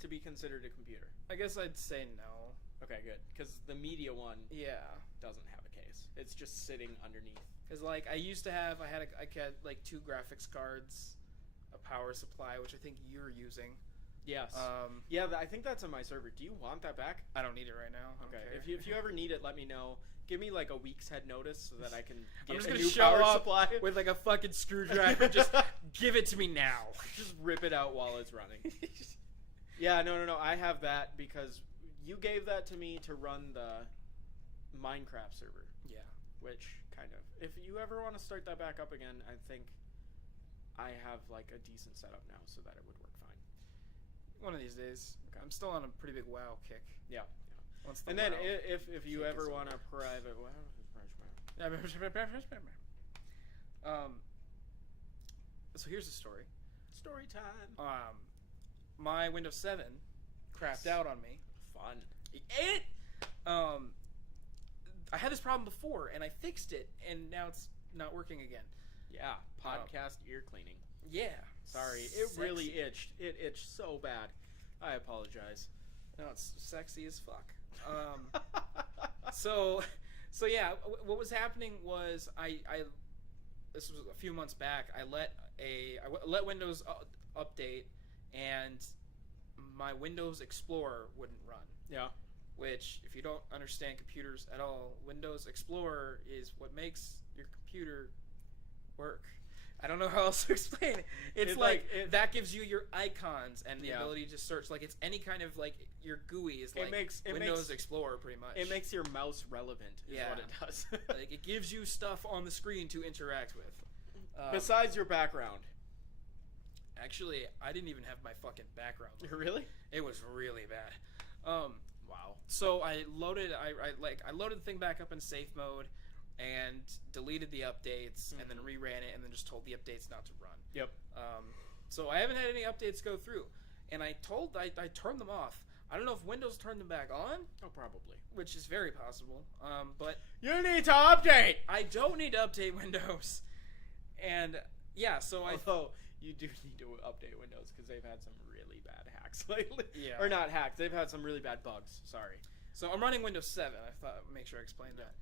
to be considered a computer? I guess I'd say no. Okay, good. Because the media one Yeah. doesn't have a case. It's just sitting underneath. Because, like, I had like 2 graphics cards, a power supply, which I think you're using. Yes. Yeah, I think that's on my server. Do you want that back? I don't need it right now. Okay. If you ever need it, let me know. Give me like a week's head notice so that I can I'm get just a gonna new show power up supply. with like a fucking screwdriver. Just give it to me now. Just rip it out while it's running. Yeah, no. I have that because you gave that to me to run the Minecraft server. Yeah. Which kind of, if you ever want to start that back up again, I think I have like a decent setup now so that it would work fine. One of these days. Okay. I'm still on a pretty big WoW kick. Yeah. Once the And then WoW if you kick ever is want a over. private, So here's the story. story time. My Windows 7 crapped out on me. Fun. It. I had this problem before, and I fixed it, and now it's not working again. Yeah. Podcast ear cleaning. Yeah. Sorry, it really Sexy. itched. It itched so bad. I apologize. No, it's sexy as fuck. So yeah, what was happening was I this was a few months back. I let Windows update, and my Windows Explorer wouldn't run. Yeah. Which, if you don't understand computers at all, Windows Explorer is what makes your computer work. I don't know how else to explain it. It's that gives you your icons and the ability to search. Like, it's any kind of, like, your GUI is like Windows Explorer, pretty much. It makes your mouse relevant, is what it does. Like, it gives you stuff on the screen to interact with. Besides your background. Actually, I didn't even have my fucking background. Really? It was really bad. Wow. So I loaded the thing back up in safe mode and deleted the updates and then reran it and then just told the updates not to run. Yep. So I haven't had any updates go through, and I turned them off. I don't know if Windows turned them back on. Oh, probably. Which is very possible. But you need to update. I don't need to update Windows, and yeah. So although you do need to update Windows because they've had some really bad hacks lately. Yeah. Or not hacks. They've had some really bad bugs. Sorry. So I'm running Windows 7. I thought I'd make sure I explained that.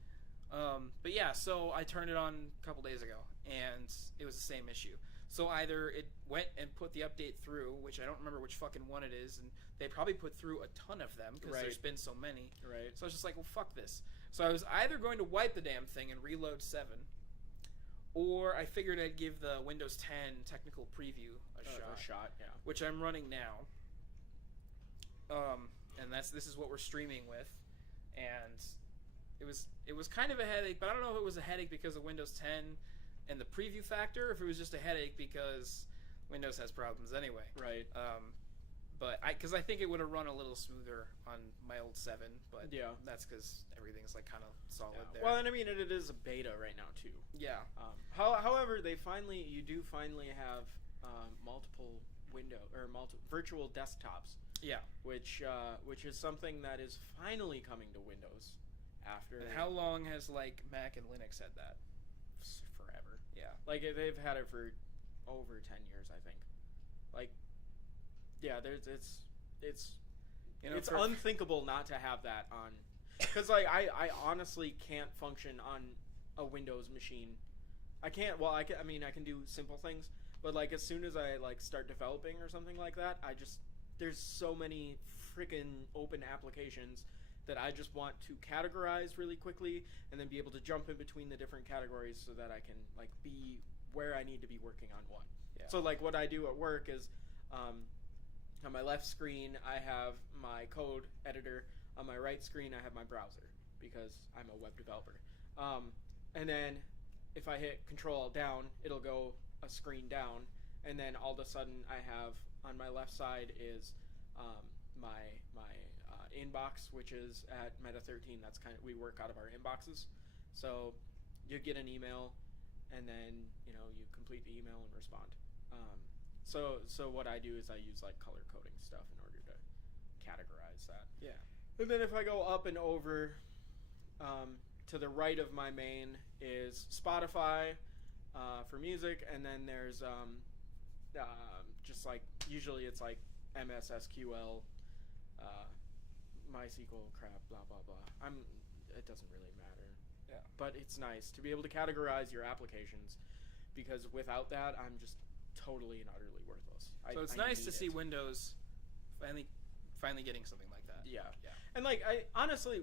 But yeah, so I turned it on a couple days ago, and it was the same issue. So either it went and put the update through, which I don't remember which fucking one it is, and they probably put through a ton of them because there's been so many. Right. So I was just like, well, fuck this. So I was either going to wipe the damn thing and reload 7, or I figured I'd give the Windows 10 technical preview a shot. Yeah. Which I'm running now. And this is what we're streaming with, and it was kind of a headache, but I don't know if it was a headache because of Windows 10 and the preview factor, or if it was just a headache because Windows has problems anyway. Right. But I think it would have run a little smoother on my old 7, but yeah, that's because everything's like kind of solid there. Well, and I mean it is a beta right now too. Yeah. However, you do finally have multiple virtual desktops. Yeah. Which is something that is finally coming to Windows after. And how long has like Mac and Linux had that? Forever. Yeah. Like they've had it for over 10 years, I think. Like, yeah, it's You know, it's for- unthinkable not to have that on, because like I honestly can't function on a Windows machine. I can't. Well, I mean I can do simple things, but like as soon as I like start developing or something like that, there's so many freaking open applications that I just want to categorize really quickly and then be able to jump in between the different categories so that I can like be where I need to be working on one. Yeah. So like what I do at work is on my left screen I have my code editor. On my right screen I have my browser because I'm a web developer. And then if I hit Control down, it'll go a screen down, and then all of a sudden I have on my left side is my inbox, which is at Meta 13. That's we work out of our inboxes. So you get an email, and then you complete the email and respond. So what I do is I use like color coding stuff in order to categorize that. Yeah. And then if I go up and over to the right of my main is Spotify for music, and then there's just like usually it's like MS SQL, MySQL crap, blah blah blah. It doesn't really matter. Yeah. But it's nice to be able to categorize your applications, because without that, I'm just totally and utterly worthless. So it's I nice need to see it. Windows finally getting something like that. Yeah. Yeah. And like honestly,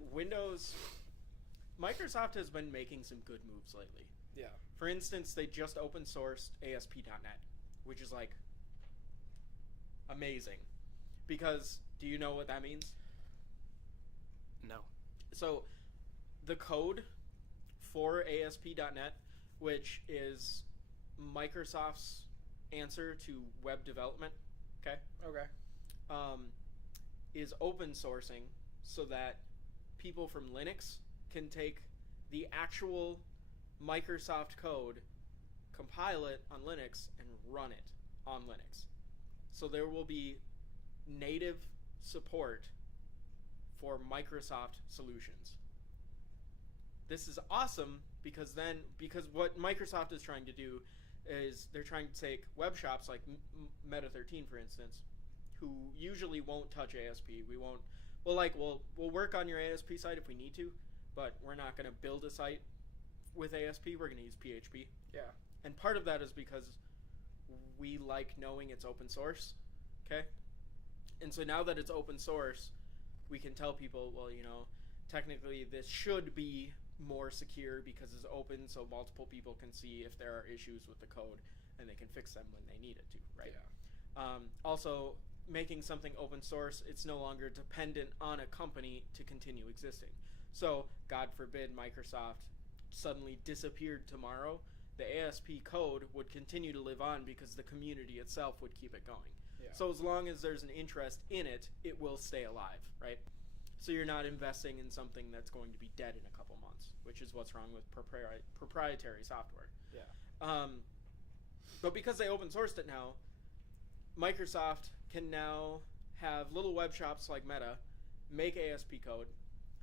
Microsoft has been making some good moves lately. Yeah. For instance, they just open sourced ASP.NET, which is like amazing. Because do you know what that means? No. So the code for ASP.NET, which is Microsoft's answer to web development, okay, is open sourcing so that people from Linux can take the actual Microsoft code, compile it on Linux, and run it on Linux. So there will be native support for Microsoft solutions. This is awesome because what Microsoft is trying to do is they're trying to take web shops like Meta 13, for instance, who usually won't touch ASP. We'll work on your ASP site if we need to, but we're not going to build a site with ASP. We're going to use PHP. Yeah. And part of that is because we like knowing it's open source, okay? And so now that it's open source, we can tell people, well, technically this should be more secure because it's open, so multiple people can see if there are issues with the code, and they can fix them when they need it to, right? Yeah. Also, making something open source, it's no longer dependent on a company to continue existing. So, God forbid Microsoft suddenly disappeared tomorrow, the ASP code would continue to live on because the community itself would keep it going. Yeah. So as long as there's an interest in it, it will stay alive, right? So you're not investing in something that's going to be dead in a couple months, which is what's wrong with proprietary software. Yeah. But because they open sourced it now, Microsoft can now have little web shops like Meta make ASP code,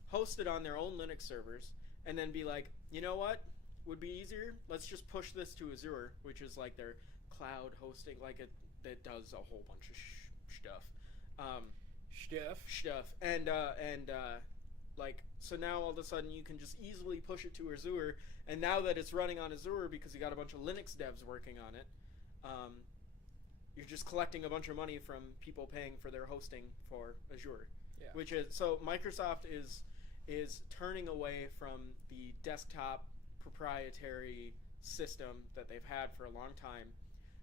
host it on their own Linux servers, and then be like, you know what would be easier? Let's just push this to Azure, which is like their cloud hosting, that does a whole bunch of stuff. So now all of a sudden you can just easily push it to Azure, and now that it's running on Azure because you got a bunch of Linux devs working on it, you're just collecting a bunch of money from people paying for their hosting for Azure. Yeah. Which is, so Microsoft is turning away from the desktop proprietary system that they've had for a long time,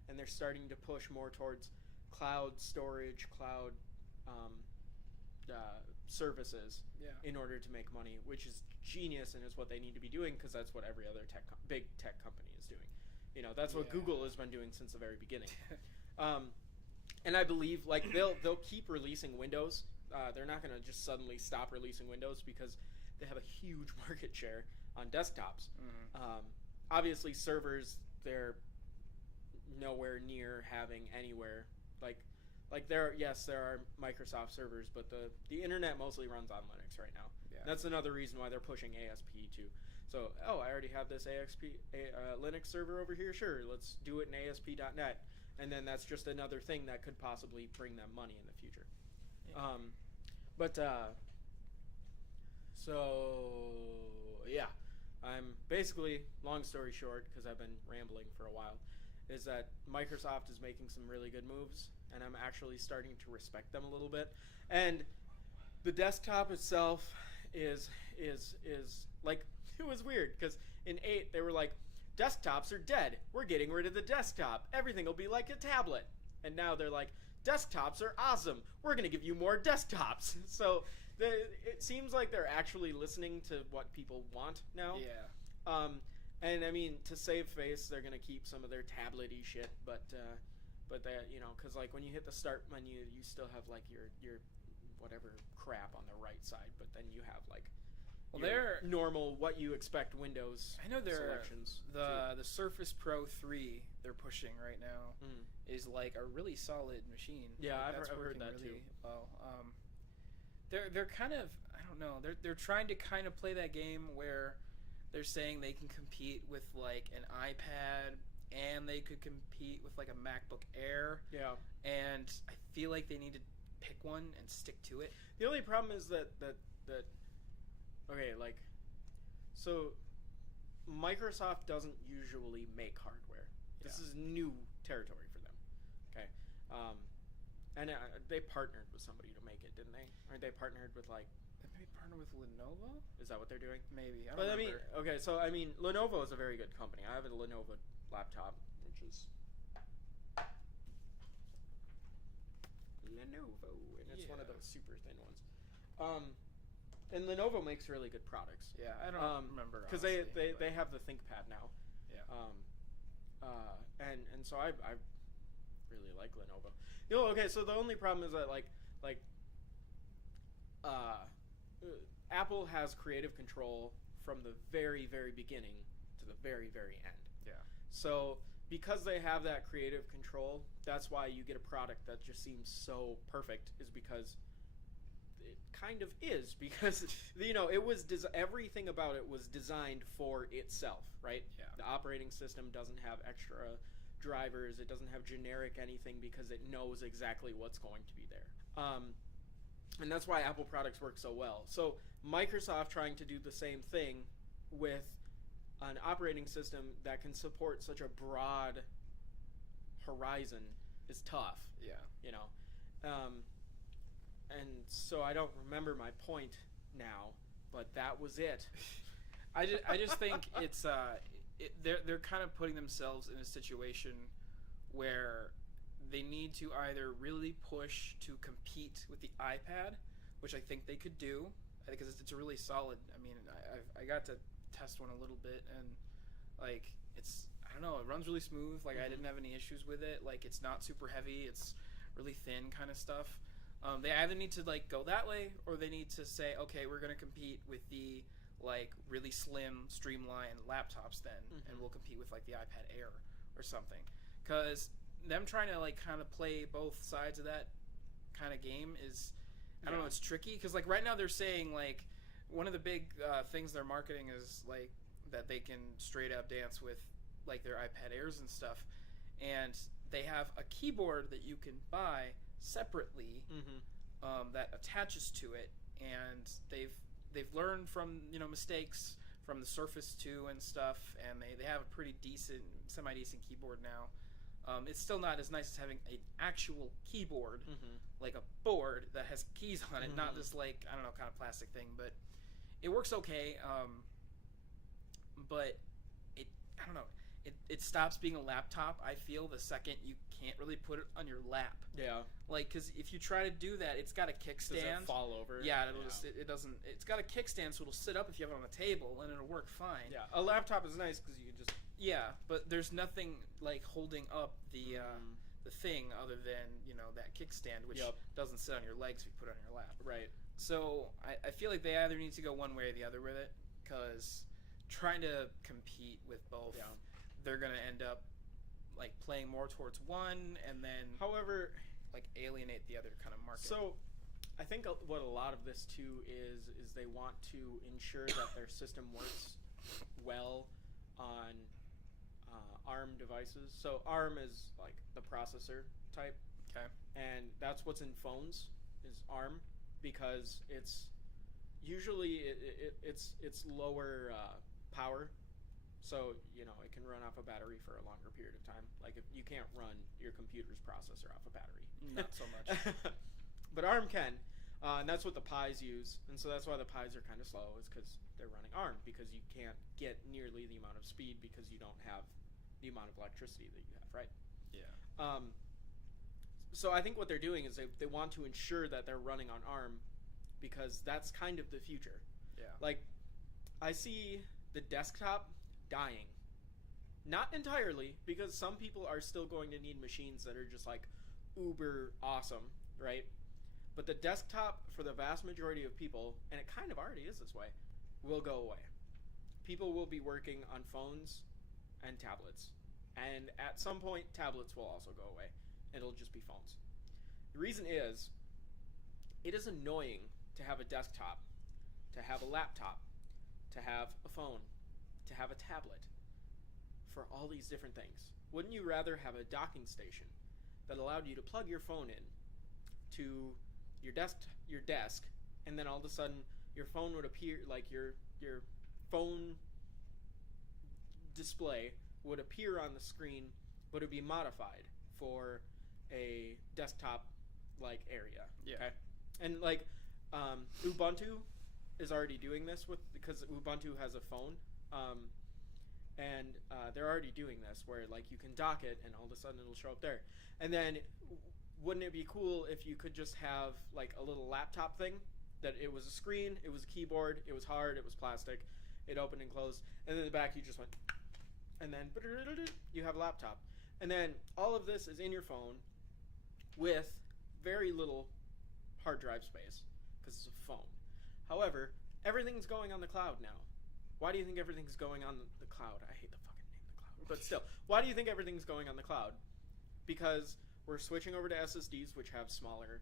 and they're starting to push more towards cloud storage, cloud services, in order to make money, which is genius and is what they need to be doing, because that's what every other big tech company is doing. That's what Google has been doing since the very beginning. And I believe they'll keep releasing Windows. They're not going to just suddenly stop releasing Windows because they have a huge market share on desktops. Mm-hmm. Obviously, servers, they're nowhere near having anywhere there are Microsoft servers, but the internet mostly runs on Linux right now. Yeah. That's another reason why they're pushing ASP too. So, I already have this Linux server over here. Sure, let's do it in ASP.NET, and then that's just another thing that could possibly bring them money in the future. Yeah. So yeah, I'm basically, long story short, because I've been rambling for a while, is that Microsoft is making some really good moves, and I'm actually starting to respect them a little bit. And the desktop itself is like, it was weird because in 8 they were like, desktops are dead. We're getting rid of the desktop. Everything will be like a tablet. And now they're like, desktops are awesome. We're going to give you more desktops. So it seems like they're actually listening to what people want now. Yeah. And I mean, to save face, they're going to keep some of their tablet-y shit, but that, you know, because like when you hit the start menu, you still have like your whatever crap on the right side, but then you have like they're normal what you expect Windows. I know they're selections. The Surface Pro 3 they're pushing right now is like a really solid machine. Yeah, like, I've heard that really too. well. They're kind of, I don't know, they're trying to kind of play that game where they're saying they can compete with like an iPad and they could compete with like a MacBook Air. Yeah. And I feel like they need to pick one and stick to it. The only problem is that okay, like, so Microsoft doesn't usually make hardware. This is new territory for them. Okay. And they partnered with somebody to make it, didn't they? Or they partnered with like... They maybe partner with Lenovo? Is that what they're doing? Maybe. I don't remember. Okay, so I mean, Lenovo is a very good company. I have a Lenovo laptop, which is Lenovo, and it's one of those super thin ones. And Lenovo makes really good products. Yeah, I don't remember because they have the ThinkPad now. Yeah. And so I really like Lenovo. You know, okay, so the only problem is that like Apple has creative control from the very, very beginning to the very, very end. Yeah. So because they have that creative control, that's why you get a product that just seems so perfect, is because it kind of is, because you know, it was everything about it was designed for itself, right? Yeah. The operating system doesn't have extra drivers, it doesn't have generic anything, because it knows exactly what's going to be there. And that's why Apple products work so well. So Microsoft trying to do the same thing with an operating system that can support such a broad horizon is tough. Yeah. You know, and so I don't remember my point now, but that was it. I just think it's they're kind of putting themselves in a situation where they need to either really push to compete with the iPad, which I think they could do, because it's a really solid. I mean, I got to test one a little bit, and like it's, I don't know, it runs really smooth. Like I didn't have any issues with it. Like it's not super heavy. It's really thin kind of stuff. They either need to like go that way, or they need to say, okay, we're gonna compete with the like really slim, streamlined laptops then, and we'll compete with like the iPad Air or something. Because them trying to like kind of play both sides of that kind of game is, I don't know, it's tricky. Because like right now they're saying like one of the big things they're marketing is like that they can straight up dance with like their iPad Airs and stuff, and they have a keyboard that you can buy separately that attaches to it, and they've learned from, you know, mistakes from the Surface 2 and stuff, and they have a pretty decent, semi-decent keyboard now. It's still not as nice as having an actual keyboard, like a board that has keys on it, not this like, I don't know, kind of plastic thing, but it works okay. But I don't know, it stops being a laptop, I feel, the second you can't really put it on your lap. Yeah. Like, because if you try to do that, it's got a kickstand. Does it fall over? Yeah, it'll just, it doesn't, it's got a kickstand, so it'll sit up if you have it on a table, and it'll work fine. Yeah, a laptop is nice because you can just... Yeah, but there's nothing like holding up the thing other than, you know, that kickstand, which doesn't sit on your legs if you put it on your lap. Right. So I feel like they either need to go one way or the other with it, because trying to compete with both, they're going to end up like playing more towards one, and then however, like alienate the other kind of market. So I think what a lot of this too is they want to ensure that their system works well on ARM devices. So ARM is like the processor type, Okay. and that's what's in phones is ARM because it's usually it's lower power. So, it can run off a battery for a longer period of time. Like, if you can't run your computer's processor off a battery. Not so much. But ARM can, and that's what the Pis use. And so that's why the Pis are kind of slow, is because they're running ARM, because you can't get nearly the amount of speed because you don't have the amount of electricity that you have, right? Yeah. So I think what they're doing is they want to ensure that they're running on ARM because that's kind of the future. Yeah. Like, I see the desktop dying. Not entirely, because some people are still going to need machines that are just like uber awesome, right? But the desktop, for the vast majority of people, and it kind of already is this way, will go away. People will be working on phones and tablets. And at some point, tablets will also go away. It'll just be phones. The reason is, it is annoying to have a desktop, to have a laptop, to have a phone, to have a tablet, for all these different things. Wouldn't you rather have a docking station that allowed you to plug your phone in to your desk, and then all of a sudden your phone would appear, like your phone display would appear on the screen, but it would be modified for a desktop like area. Yeah. Okay? And like Ubuntu is already doing this because Ubuntu has a phone. And they're already doing this where like you can dock it and all of a sudden it'll show up there. And then wouldn't it be cool if you could just have like a little laptop thing that it was a screen, it was a keyboard, it was hard, it was plastic, it opened and closed, and then in the back you just went, and then you have a laptop. And then all of this is in your phone with very little hard drive space because it's a phone. However, everything's going on the cloud now. Why do you think everything's going on the cloud? I hate the fucking name, the cloud. But still, why do you think everything's going on the cloud? Because we're switching over to SSDs, which have smaller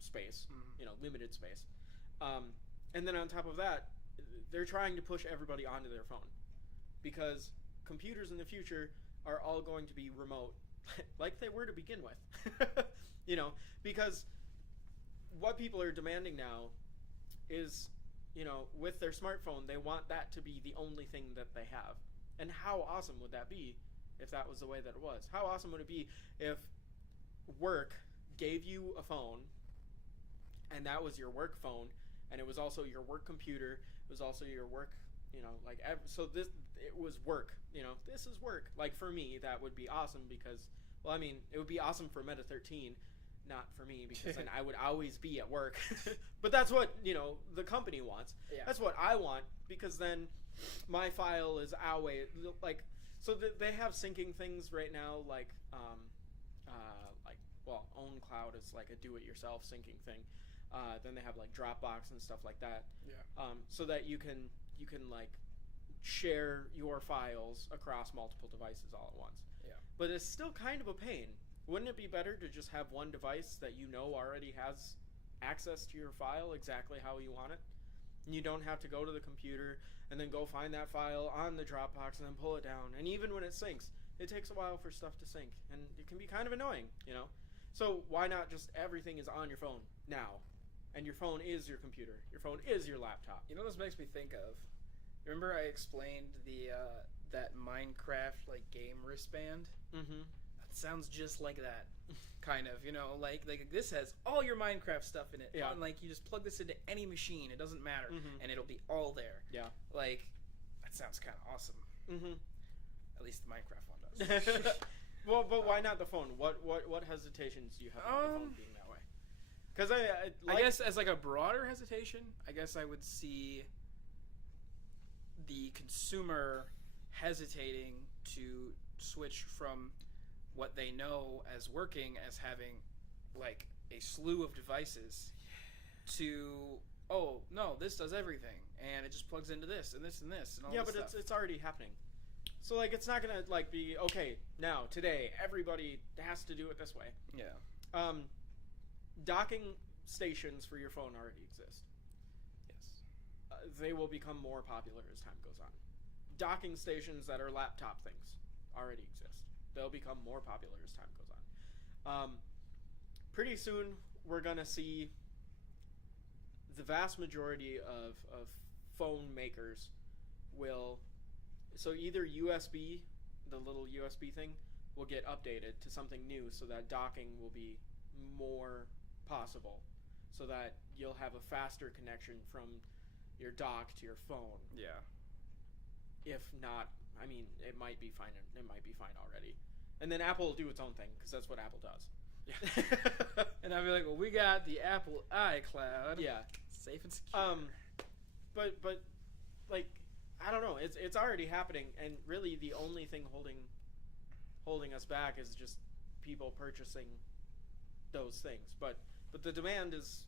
space, limited space. And then on top of that, they're trying to push everybody onto their phone. Because computers in the future are all going to be remote, like they were to begin with. Because what people are demanding now is, with their smartphone, they want that to be the only thing that they have. And how awesome would that be if that was the way that it was? How awesome would it be if work gave you a phone, and that was your work phone, and it was also your work computer, it was also your work, so it was work, this is work. Like, for me, that would be awesome because, well, I mean, it would be awesome for Meta 13, not for me, because then I would always be at work. But that's what, the company wants. Yeah. That's what I want, because then my file is always, like, so they have syncing things right now, like OwnCloud is like a do-it-yourself syncing thing. Then they have like Dropbox and stuff like that. Yeah. So that you can like share your files across multiple devices all at once. Yeah. But it's still kind of a pain. Wouldn't it be better to just have one device that already has access to your file exactly how you want it? And you don't have to go to the computer and then go find that file on the Dropbox and then pull it down. And even when it syncs, it takes a while for stuff to sync. And it can be kind of annoying, So why not just everything is on your phone now? And your phone is your computer. Your phone is your laptop. You know what this makes me think of? Remember I explained that Minecraft like game wristband? Mm-hmm. That sounds just like that. Kind of, like this has all your Minecraft stuff in it. Yeah. And like you just plug this into any machine, it doesn't matter, Mhm. and it'll be all there. Yeah. Like, that sounds kind of awesome. Mm-hmm. At least the Minecraft one does. Well, but why not the phone? What hesitations do you have about the phone being that way? Because I guess as like a broader hesitation, I guess I would see the consumer hesitating to switch from what they know as working as having like a slew of devices to, oh no, this does everything and it just plugs into this and this and this and all yeah, this but stuff. it's already happening. So like it's not gonna like be okay now today everybody has to do it this way. Yeah. Docking stations for your phone already exist. Yes. they will become more popular as time goes on. Docking stations that are laptop things already exist. They'll become more popular as time goes on. Pretty soon, we're going to see the vast majority of phone makers will... So either USB, the little USB thing, will get updated to something new so that docking will be more possible. So that you'll have a faster connection from your dock to your phone. Yeah. If not, I mean, it might be fine. It might be fine already. And then Apple will do its own thing, because that's what Apple does. Yeah. And I'll be like, well, we got the Apple iCloud. Yeah. Safe and secure. But like, I don't know. It's already happening, and really the only thing holding us back is just people purchasing those things. But the demand is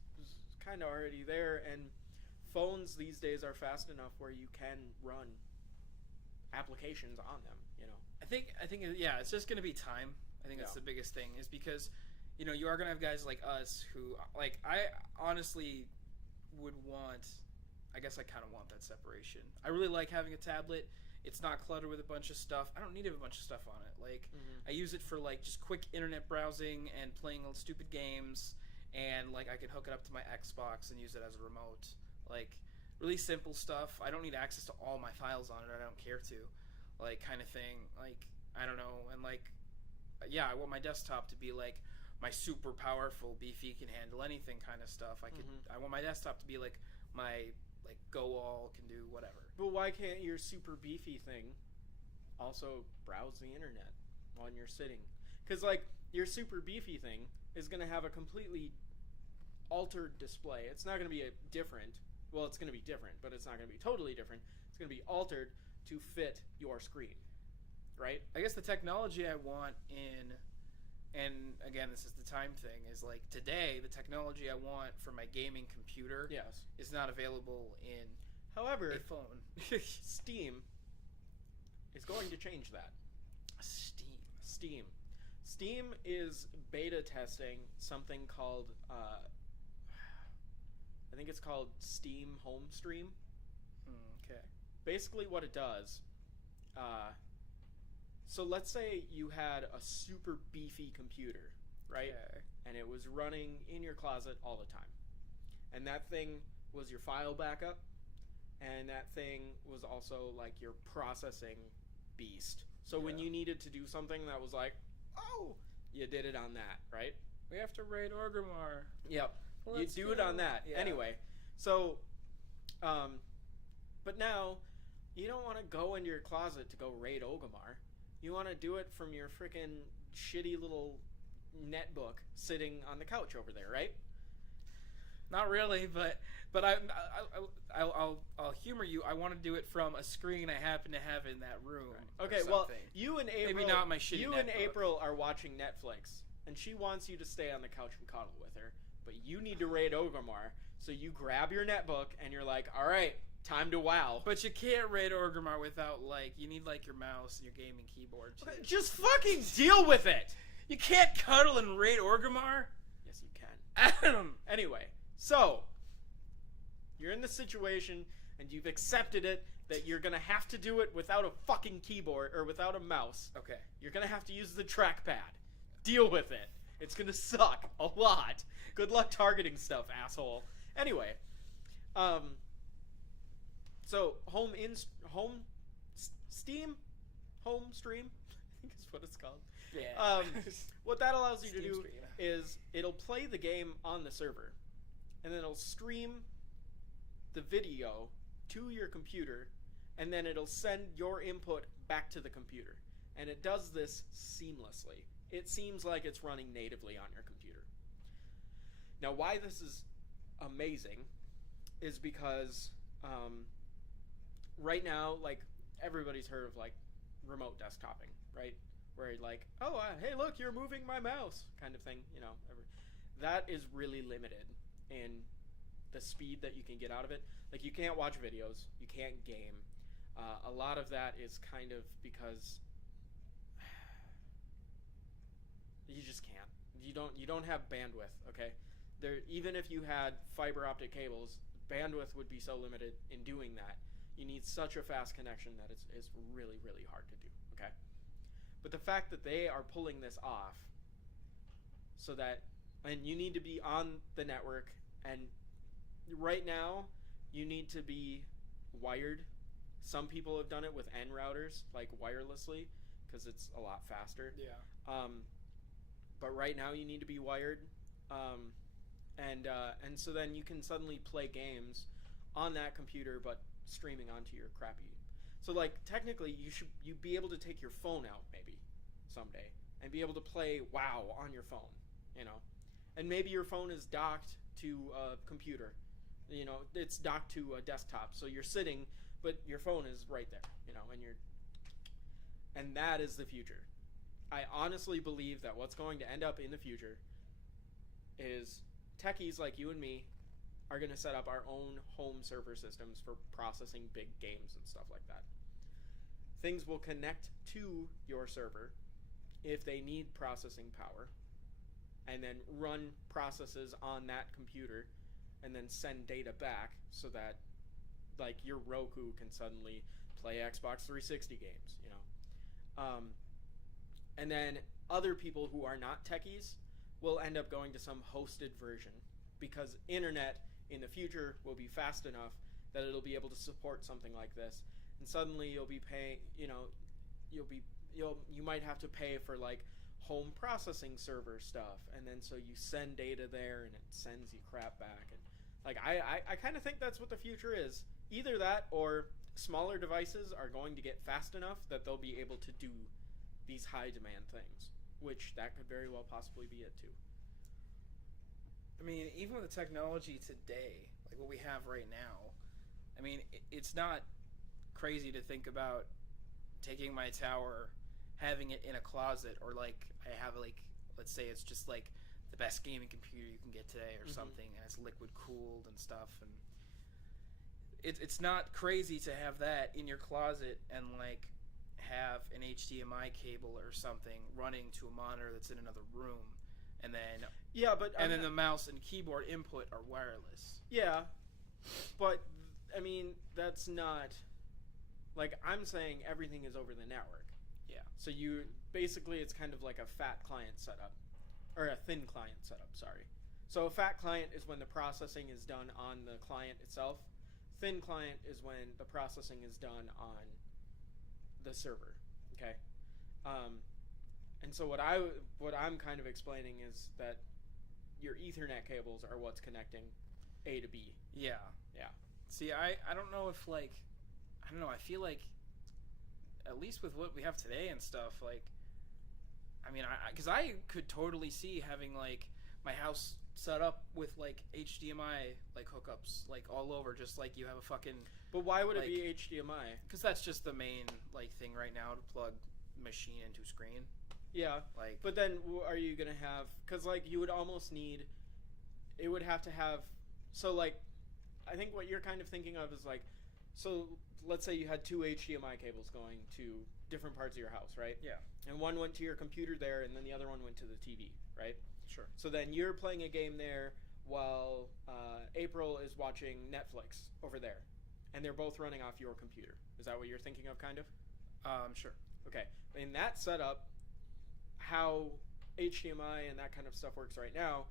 kind of already there, and phones these days are fast enough where you can run applications on them, you know. I think yeah, it's just gonna be time. I think that's the biggest thing, is because, you know, you are gonna have guys like us who, like, I honestly would want, I guess I kind of want that separation. I really like having a tablet. It's not cluttered with a bunch of stuff. I don't need a bunch of stuff on it. Like, I use it for like just quick internet browsing and playing stupid games, and like I can hook it up to my Xbox and use it as a remote. Like, really simple stuff. I don't need access to all my files on it. I don't care to, like, kind of thing. Like, I don't know. And like, yeah, I want my desktop to be like my super powerful, beefy, can handle anything kind of stuff. I want my desktop to be like my, like, go all, can do whatever. But why can't your super beefy thing also browse the internet while you're sitting? Because, like, your super beefy thing is going to have a completely altered display. It's not going to be different. Well, it's going to be different, but it's not going to be totally different. It's going to be altered to fit your screen, right? I guess the technology I want in, and again, this is the time thing, is like today, the technology I want for my gaming computer is not available in However, a phone. Steam is going to change that. Steam is beta testing something called, I think it's called Steam Home Stream. Okay. Basically what it does, so let's say you had a super beefy computer, right? Okay. And it was running in your closet all the time. And that thing was your file backup, and that thing was also like your processing beast. So when you needed to do something that was like, oh, you did it on that, right? We have to raid Orgrimmar. Yep. Let's You do it on that. Yeah. Anyway, so, but now, you don't want to go into your closet to go raid Orgrimmar. You want to do it from your freaking shitty little netbook sitting on the couch over there, right? Not really, but I'll humor you. I want to do it from a screen I happen to have in that room. Right. Okay, well, you and April, maybe not my shitty you netbook. and April are watching Netflix, and she wants you to stay on the couch and cuddle with her, but you need to raid Orgrimmar, so you grab your netbook and you're like, all right, time to WoW. But you can't raid Orgrimmar without, like, you need like your mouse and your gaming keyboard too. Just fucking deal with it. You can't cuddle and raid Orgrimmar. Yes, you can. Anyway, so you're in this situation and you've accepted it that you're gonna have to do it without a fucking keyboard or without a mouse. Okay. You're gonna have to use the trackpad. Deal with it. It's gonna suck a lot. Good luck targeting stuff, asshole. Anyway, so Steam home stream, I think is what it's called. Yeah. What that allows you to Steam do stream. is it'll play the game on the server, and then it'll stream the video to your computer, and then it'll send your input back to the computer. And it does this seamlessly. It seems like it's running natively on your computer. Now, why this is amazing is because right now, like, everybody's heard of, like, remote desktoping, right? Where you're like, oh, hey, look, you're moving my mouse, kind of thing, you know. That is really limited in the speed that you can get out of it. Like, you can't watch videos, you can't game. A lot of that is kind of because you just can't. You don't have bandwidth, okay? Even if you had fiber optic cables, bandwidth would be so limited in doing that. You need such a fast connection that it's really, really hard to do, okay? But the fact that they are pulling this off so that, and you need to be on the network, and right now you need to be wired. Some people have done it with N routers, like wirelessly, because it's a lot faster. Yeah. But right now you need to be wired, and so then you can suddenly play games on that computer, but streaming onto your crappy. So like technically you'd be able to take your phone out maybe someday and be able to play WoW on your phone, you know, and maybe your phone is docked to a computer, you know, it's docked to a desktop, so you're sitting, but your phone is right there, you know, and that is the future. I honestly believe that what's going to end up in the future is techies like you and me are going to set up our own home server systems for processing big games and stuff like that. Things will connect to your server if they need processing power, and then run processes on that computer and then send data back so that like your Roku can suddenly play Xbox 360 games, you know. And then other people who are not techies will end up going to some hosted version, because internet in the future will be fast enough that it'll be able to support something like this, and suddenly you'll be paying, you know, you might have to pay for like home processing server stuff, and then so you send data there and it sends you crap back, and like I kind of think that's what the future is. Either that, or smaller devices are going to get fast enough that they'll be able to do these high demand things, which that could very well possibly be it too. I mean, even with the technology today, like what we have right now, I mean, it's not crazy to think about taking my tower, having it in a closet, or like I have like, let's say it's just like the best gaming computer you can get today or something, and it's liquid cooled and stuff, and it's not crazy to have that in your closet and like have an HDMI cable or something running to a monitor that's in another room, and then then the mouse and keyboard input are wireless. Yeah, but I mean that's not like, I'm saying everything is over the network. Yeah. So you basically, it's kind of like a fat client setup, or a thin client setup. Sorry. So a fat client is when the processing is done on the client itself. Thin client is when the processing is done on the server. Okay. And so what I'm kind of explaining is that your Ethernet cables are what's connecting A to B. Yeah. Yeah. See, I don't know if like, I don't know, I feel like at least with what we have today and stuff, like, I mean, because I could totally see having like my house set up with like HDMI like hookups like all over, just like you have a fucking. But why would like, it be HDMI? Because that's just the main like thing right now, to plug machine into screen. Yeah. Like. But then are you gonna have? Because like you would almost need. It would have to have. So like, I think what you're kind of thinking of is like, so let's say you had two HDMI cables going to different parts of your house, right? Yeah. And one went to your computer there, and then the other one went to the TV, right? Sure. So then you're playing a game there while April is watching Netflix over there, and they're both running off your computer. Is that what you're thinking of, kind of? Sure. Okay. In that setup, how HDMI and that kind of stuff works right now,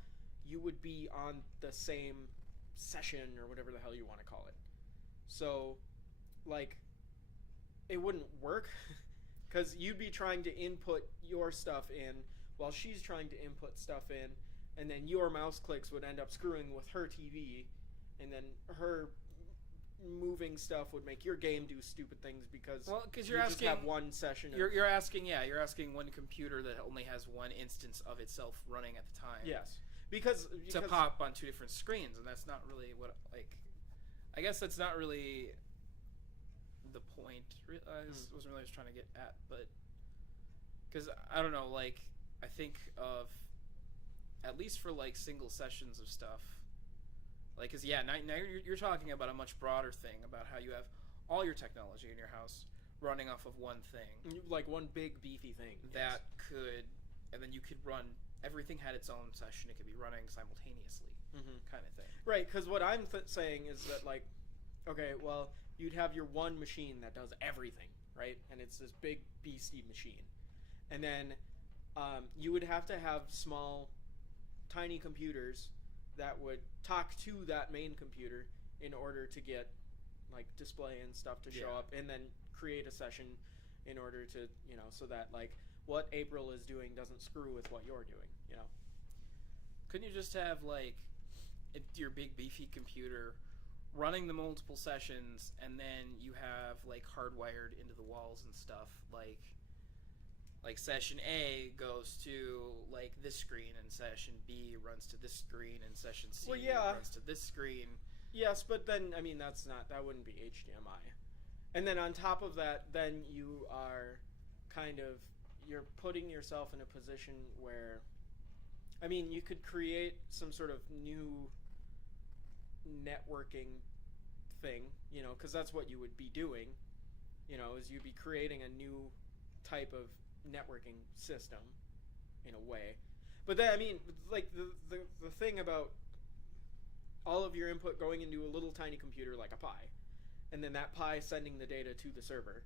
you would be on the same session or whatever the hell you want to call it. So, like, it wouldn't work because you'd be trying to input your stuff in while she's trying to input stuff in, and then your mouse clicks would end up screwing with her TV, and then her moving stuff would make your game do stupid things because you're asking, just have one session. You're asking one computer that only has one instance of itself running at the time. Yes, because to pop on two different screens, and that's not really what, like, I guess that's not really the point. I wasn't really trying to get at, but because I don't know, like, I think of at least for like single sessions of stuff. Like, cause now you're talking about a much broader thing about how you have all your technology in your house running off of one thing, like one big beefy thing that could, and then you could run. Everything had its own session. It could be running simultaneously. kind of thing. Right, because what I'm saying is that, like, okay, well, you'd have your one machine that does everything, right? And it's this big beastie machine. And then you would have to have small, tiny computers that would talk to that main computer in order to get, like, display and stuff to show up, and then create a session in order to, you know, so that, like, what April is doing doesn't screw with what you're doing, you know? Couldn't you just have, like, your big beefy computer running the multiple sessions, and then you have, like, hardwired into the walls and stuff, like session A goes to, like, this screen, and session B runs to this screen, and session C runs to this screen. Yes, but then, I mean, that wouldn't be HDMI. And then on top of that, then you are kind of, you're putting yourself in a position where, I mean, you could create some sort of new networking thing, you know, because that's what you would be doing, you know, is you'd be creating a new type of networking system in a way. But then, I mean, like, the thing about all of your input going into a little tiny computer like a Pi, and then that Pi sending the data to the server,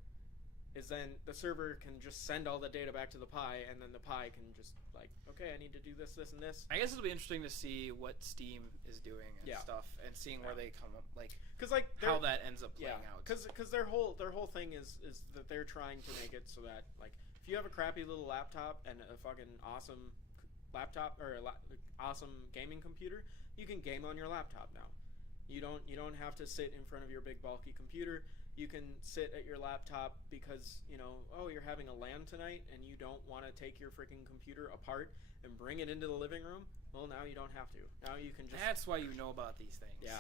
is then the server can just send all the data back to the Pi, and then the Pi can just, like, okay, I need to do this, this, and this. I guess it'll be interesting to see what Steam is doing and stuff, and seeing where they come up, like, cause, like, how that ends up playing out. Because their whole thing is that they're trying to make it so that, like, if you have a crappy little laptop and a fucking awesome laptop or awesome gaming computer, you can game on your laptop now. You don't have to sit in front of your big bulky computer. You can sit at your laptop because, you know, oh, you're having a LAN tonight and you don't want to take your freaking computer apart and bring it into the living room. Well, now you don't have to. Now you can just... That's why you know about these things.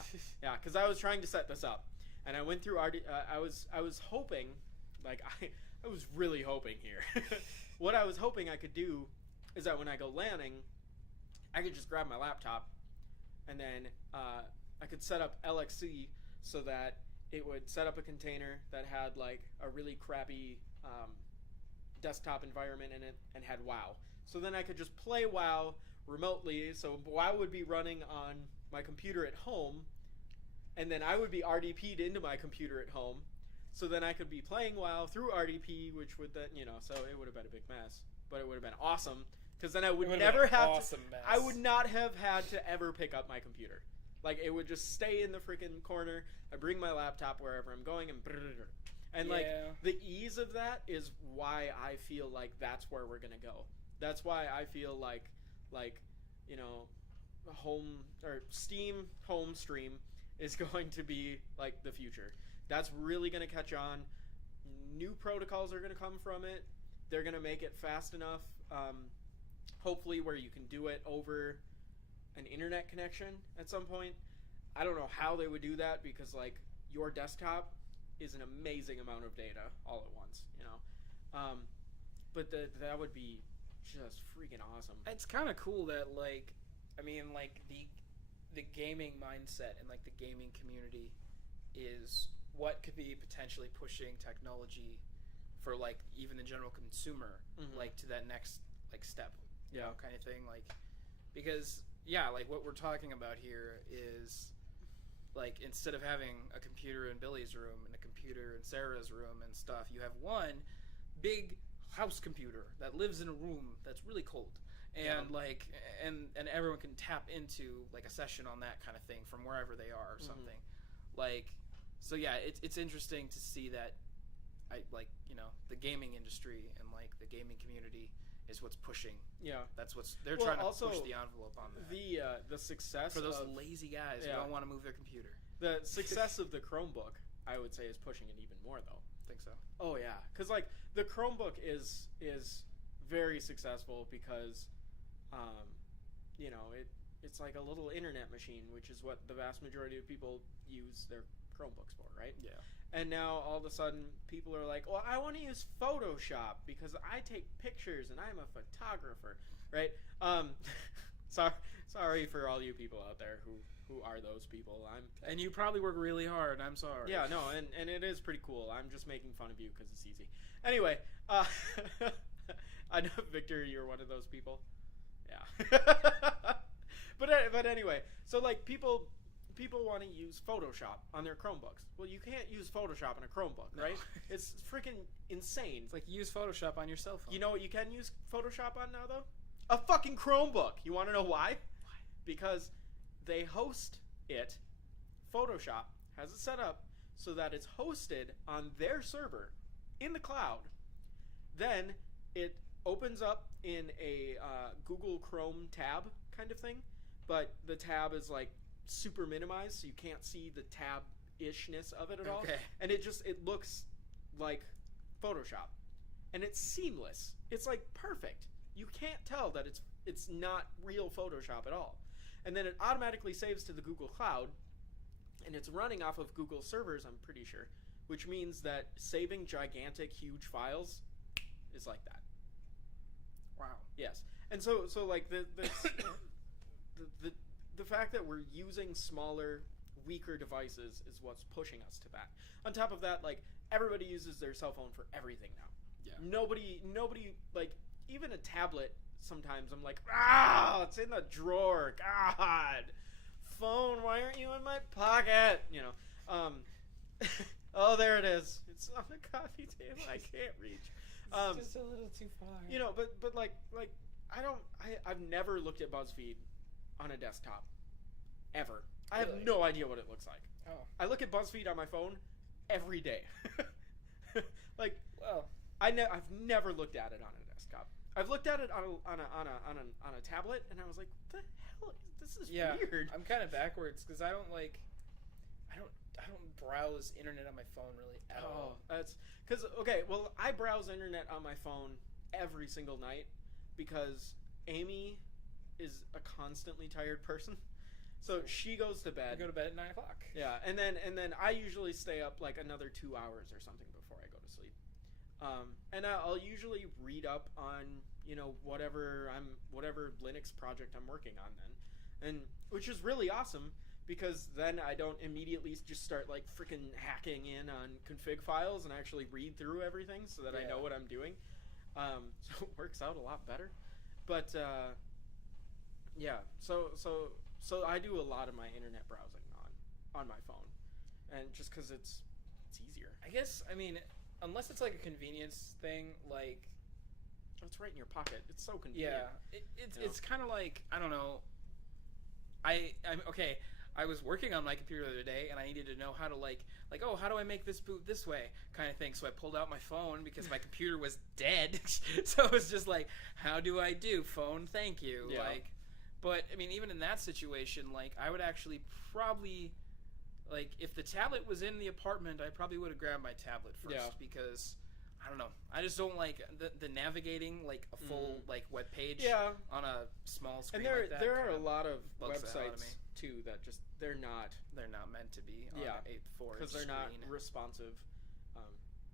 Yeah, because I was trying to set this up, and I went through I was hoping, like, I was really hoping here. What I was hoping I could do is that when I go LANing, I could just grab my laptop, and then I could set up LXC so that it would set up a container that had, like, a really crappy desktop environment in it and had WoW. So then I could just play WoW remotely. So WoW would be running on my computer at home, and then I would be RDP'd into my computer at home. So then I could be playing WoW through RDP, which would then, you know, so it would have been a big mess, but it would have been awesome because then I would never have to, I would not have had to ever pick up my computer. Like, it would just stay in the freaking corner. I bring my laptop wherever I'm going and like, the ease of that is why I feel like that's where we're gonna go. That's why I feel like, you know, home or Steam home stream is going to be, like, the future. That's really going to catch on. New protocols are going to come from it. They're going to make it fast enough, hopefully, where you can do it over an internet connection at some point. I don't know how they would do that because, like, your desktop is an amazing amount of data all at once, you know. But that would be just freaking awesome. It's kind of cool that, like, I mean, like, the gaming mindset and, like, the gaming community is what could be potentially pushing technology for, like, even the general consumer, like, to that next, like, step, you know, kind of thing, like, because, yeah, like, what we're talking about here is, like, instead of having a computer in Billy's room and a computer in Sarah's room and stuff, you have one big house computer that lives in a room that's really cold, and like, and everyone can tap into, like, a session on that kind of thing from wherever they are or something, like. So yeah, it's interesting to see that, like, you know, the gaming industry and, like, the gaming community is what's pushing. Yeah, that's what's they're trying to push the envelope on that. The success for those lazy guys who don't want to move their computer. The success of the Chromebook, I would say, is pushing it even more, though. Think so? Oh yeah, because, like, the Chromebook is very successful because, you know, it's like a little internet machine, which is what the vast majority of people use their Chromebooks for, right? Yeah. And now all of a sudden people are like, well, I want to use Photoshop because I take pictures and I'm a photographer, right? Sorry for all you people out there who are those people. And you probably work really hard. I'm sorry. Yeah, no, and it is pretty cool. I'm just making fun of you because it's easy. Anyway, I know, Victor, you're one of those people. Yeah. But anyway, so like people want to use Photoshop on their Chromebooks. Well, you can't use Photoshop on a Chromebook, No. right? It's freaking insane. It's like use Photoshop on your cell phone. You know what you can use Photoshop on now, though? A fucking Chromebook. You want to know why? Because they host it. Photoshop has it set up so that it's hosted on their server in the cloud. Then it opens up in a Google Chrome tab kind of thing, but the tab is like super minimized, so you can't see the tab-ishness of it at all. Okay. And it looks like Photoshop, and it's seamless. It's like perfect. You can't tell that it's not real Photoshop at all. And then it automatically saves to the Google Cloud, and it's running off of Google servers, I'm pretty sure, which means that saving gigantic, huge files is like that. Wow. Yes. And so like the fact that we're using smaller, weaker devices is what's pushing us to that. On top of that, like, everybody uses their cell phone for everything now. Yeah. Nobody like, even a tablet, sometimes I'm like, it's in the drawer. God. Phone, why aren't you in my pocket? You know. Oh, there it is. It's on the coffee table. I can't reach. It's just a little too far. You know, but like I've never looked at BuzzFeed on a desktop. Ever. I have Really? no idea what it looks like. Oh. I look at BuzzFeed on my phone every day. Like, Well. I've never looked at it on a desktop. I've looked at it on a tablet, and I was like, what the hell? This is weird. I'm kind of backwards because I don't browse internet on my phone really at all. That's because, okay, well, I browse internet on my phone every single night because Amy is a constantly tired person. So she goes to I bed. go to bed at 9 o'clock. Yeah, and then I usually stay up like another 2 hours or something before I go to sleep. And I'll usually read up on, you know, whatever Linux project I'm working on then, and which is really awesome because then I don't immediately just start like freaking hacking in on config files and actually read through everything so that I know what I'm doing. So it works out a lot better. But yeah, so I do a lot of my internet browsing on my phone, and just because it's easier. I guess, I mean, unless it's like a convenience thing, like, It's right in your pocket. It's so convenient. yeah, it's kind of like, I don't know. I'm okay. I was working on my computer the other day, and I needed to know how to like, oh, how do I make this boot this way, kind of thing. So I pulled out my phone because my computer was dead. So it was just like, how do I do phone? Thank you. Yeah. Like, but I mean, even in that situation, like, I would actually probably, like, if the tablet was in the apartment, I probably would have grabbed my tablet first because. I don't know. I just don't like the navigating like a full like web page on a small screen. And like that there are a kinda lot of bugs the hell out of websites me. too that just they're not meant to be on an 8:4 because they're screen. not responsive.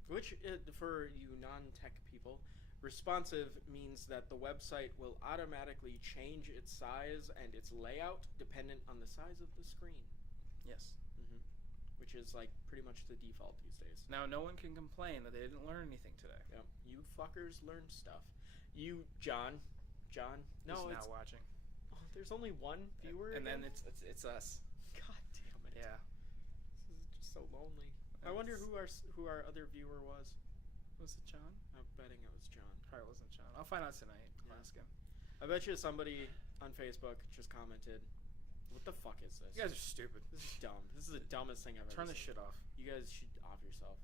Which for you non-tech people, responsive means that the website will automatically change its size and its layout dependent on the size of the screen. Yes. Which is like pretty much the default these days. Now no one can complain that they didn't learn anything today. Yep. You fuckers learned stuff. You, John. No, Who's it's now watching. oh, there's only one viewer. And then again? it's us. God damn it. Yeah. This is just so lonely. I wonder who our other viewer was. Was it John? I'm betting it was John. Probably wasn't John. I'll find out tonight. I'll ask him. I bet you somebody on Facebook just commented, "What the fuck is this? You guys are stupid. This is dumb. This is the dumbest thing I've ever Turn this seen. shit off. You guys should off yourself."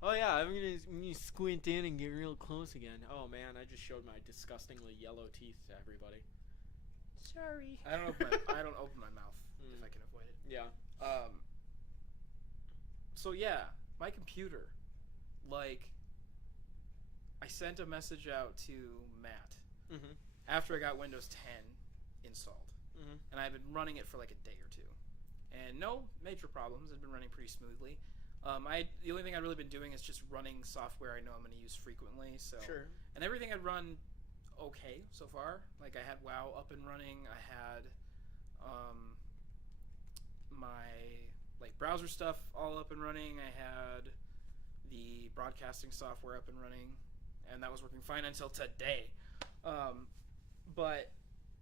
Oh yeah, I'm gonna squint in and get real close again. Oh man, I just showed my disgustingly yellow teeth to everybody. Sorry. I don't open my mouth if I can avoid it. Yeah. So yeah, my computer, like, I sent a message out to Matt after I got Windows 10 installed, and I've been running it for like a day or two, and no major problems. It's been running pretty smoothly. The only thing I've really been doing is just running software I know I'm going to use frequently. So Sure. And everything I'd run okay so far. Like, I had WoW up and running. I had my like browser stuff all up and running. I had the broadcasting software up and running, and that was working fine until today. But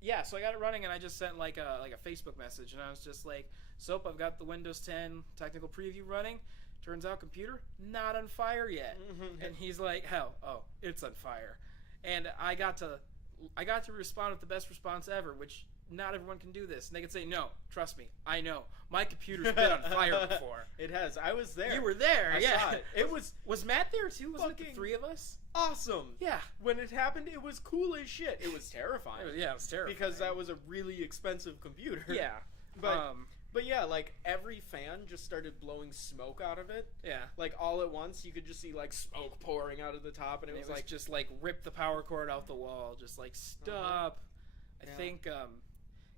Yeah, so I got it running, and I just sent like a Facebook message, and I was just like, "Soap, I've got the Windows 10 technical preview running. Turns out, computer not on fire yet." And he's like, "Hell, it's on fire." And I got to respond with the best response ever, which not everyone can do this. And they can say, "No, trust me, I know. My computer's been on fire before." It has. I was there. You were there, I yeah. saw it. It was Matt there too? Was it the fucking- three of us? awesome. Yeah. When it happened, it was cool as shit. It was terrifying. Yeah, it was terrifying. Because that was a really expensive computer. Yeah. But yeah, like every fan just started blowing smoke out of it. Yeah. Like all at once, you could just see like smoke pouring out of the top, and it was like just like rip the power cord out the wall, just like stop. I think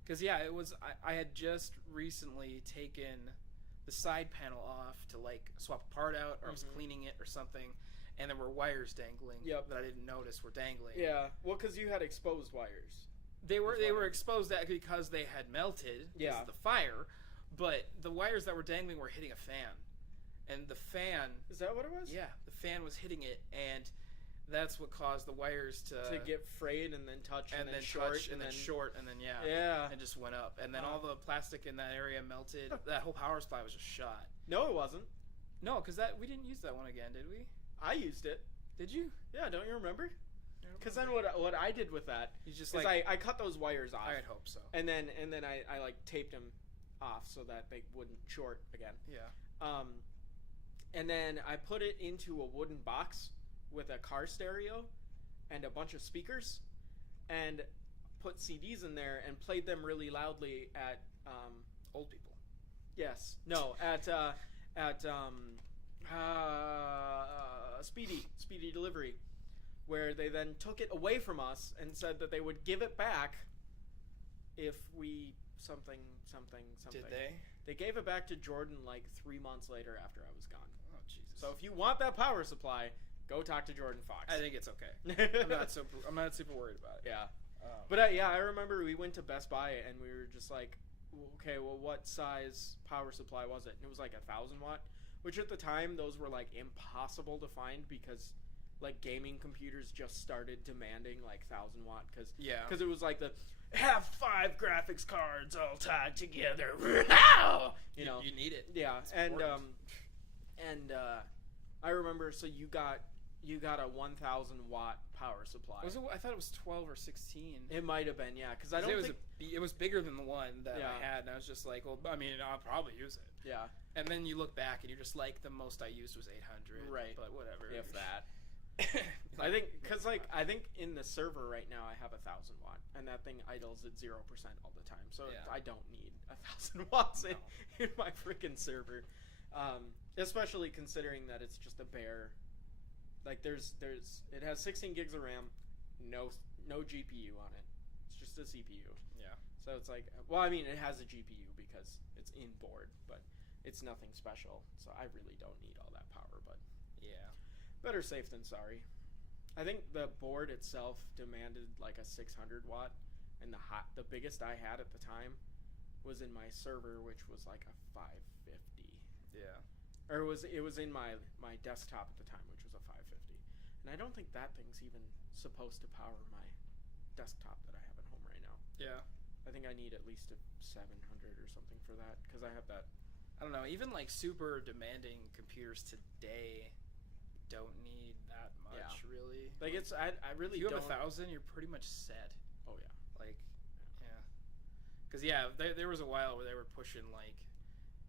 because it was I had just recently taken the side panel off to like swap a part out, or I was cleaning it or something, and there were wires dangling that I didn't notice were dangling. Yeah, well, because you had exposed wires. They were exposed because they had melted because of the fire, but the wires that were dangling were hitting a fan, and the fan. Is that what it was? Yeah, the fan was hitting it, and that's what caused the wires to get frayed and then touch and then short touch and then short and then and just went up, and then all the plastic in that area melted. That whole power supply was just shot. No, it wasn't. No, because we didn't use that one again, did we? I used it. Did you? Yeah, don't you remember? Because then what I did with that is just I cut those wires off. I'd hope so. And then I like taped them off so that they wouldn't short again. Yeah. And then I put it into a wooden box with a car stereo and a bunch of speakers, and put CDs in there and played them really loudly at old people. Yes. No. At Speedy Delivery, where they then took it away from us and said that they would give it back if we something. Did they? They gave it back to Jordan like 3 months later after I was gone. Oh Jesus! So if you want that power supply, go talk to Jordan Fox. I think it's okay. I'm not super worried about it. Yeah. But I remember we went to Best Buy and we were just like, okay, well, what size power supply was it? And it was like 1,000 watt, which at the time those were like impossible to find because like gaming computers just started demanding like 1,000 watt because it was like the have 5 graphics cards all tied together. You know, you need it. Yeah, and I remember. So you got a 1,000 watt power supply. I thought it was 12 or 16. It might have been, yeah, because I don't think it was bigger than the one that I had, and I was just like, well, I mean, I'll probably use it. Yeah. And then you look back, and you're just like, the most I used was 800. Right. But whatever. If that. I think I think in the server right now I have 1,000 watt, and that thing idles at 0% all the time. So I don't need 1,000 watts in my freaking server, especially considering that it's just a bare. Like it has 16 gigs of RAM, no GPU on it. It's just a CPU. Yeah. So it's like, well, I mean, it has a GPU because it's in board, but it's nothing special. So I really don't need all that power, but yeah. Better safe than sorry. I think the board itself demanded like a 600 watt, and the biggest I had at the time was in my server, which was like a 550. Yeah. Or it was in my desktop at the time, which was a 550. And I don't think that thing's even supposed to power my desktop that I have at home right now. Yeah. I think I need at least a 700 or something for that because I have that. I don't know. Even like super demanding computers today don't need that much, really. Like it's I really if you don't. have 1,000, you're pretty much set. Oh yeah. Like, yeah. Because there was a while where they were pushing like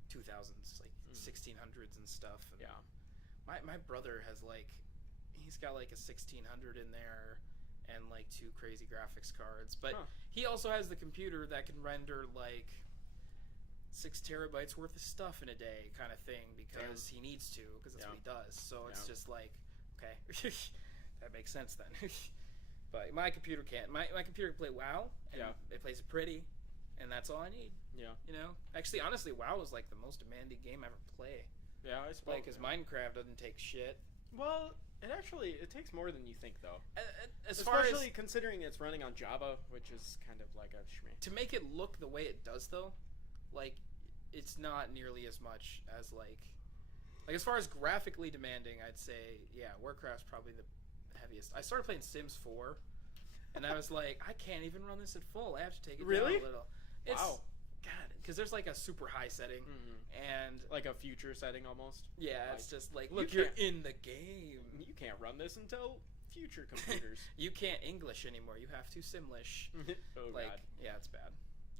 2000s, like 1600s and stuff. And yeah. My brother has like, he's got like a 1600 in there and like 2 crazy graphics cards, but he also has the computer that can render like 6 terabytes worth of stuff in a day, kind of thing, because he needs to, because that's what he does. So it's just like, okay, that makes sense then. But my computer can't. My computer can play WoW, and it plays it pretty, and that's all I need. Yeah. You know, actually, honestly, WoW is like the most demanding game I ever play. Yeah, I suppose. Like, because Minecraft doesn't take shit. Well, it takes more than you think, though. Especially considering it's running on Java, which is kind of like a shmeh. To make it look the way it does, though, like, it's not nearly as much as like as far as graphically demanding, I'd say, yeah, Warcraft's probably the heaviest. I started playing Sims 4, And I was like, I can't even run this at full. I have to take it Really? down a little. It's, Wow. God, because there's like a super high setting, and Like a future setting almost. yeah, Like, it's just like, you look, you're can't- in the game. You can't run this until future computers. You can't English anymore. You have to Simlish. Oh Like, god. yeah, it's bad.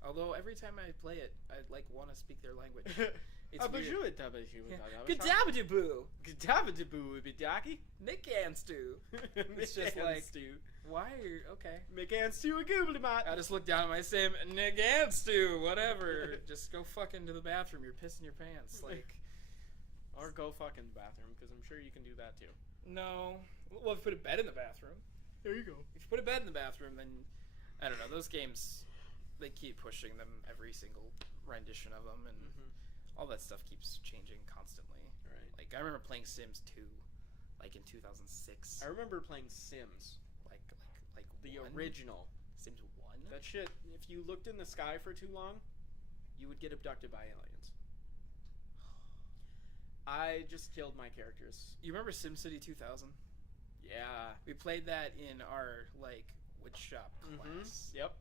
Although every time I play it, I like want to speak their language. It's weird. Gadabadaboo, Gadabadaboo, bidaki. Nick Anstu. It's just like, why are you okay? McAnstu a goobly I just look down at my sim, Nick Anstu, whatever. Just go fuck into the bathroom. You're pissing your pants. Like, Or go fuck in the bathroom, because I'm sure you can do that too. no. Well, if you put a bed in the bathroom. There you go. If you put a bed in the bathroom, then I don't know. Those games, they keep pushing them every single rendition of them, and all that stuff keeps changing constantly. Right. Like I remember playing Sims 2, like in 2006. I remember playing Sims, Like the one? original. Sims 1. That shit, if you looked in the sky for too long, you would get abducted by aliens. I just killed my characters. You remember SimCity 2000? Yeah. We played that in our like woodshop class Yep.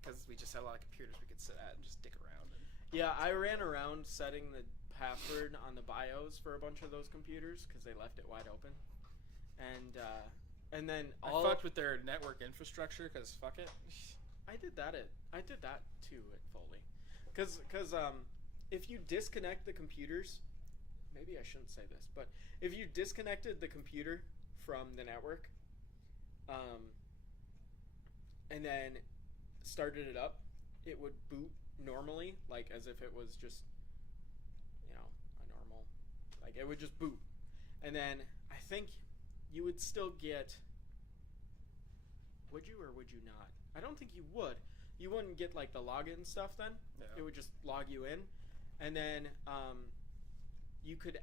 because we just had a lot of computers we could sit at and just dick around. And Yeah, I ran around setting the password on the BIOS for a bunch of those computers because they left it wide open, and then I all fucked with their network infrastructure because fuck it. I did that too at Foley, because if you disconnect the computers, maybe I shouldn't say this, but if you disconnected the computer from the network, and then started it up, it would boot normally, like as if it was just, a normal, like it would just boot, and then I think you would still get. Would you or would you not? I don't think you would. You wouldn't get like the login stuff then. No. It would just log you in, and then you could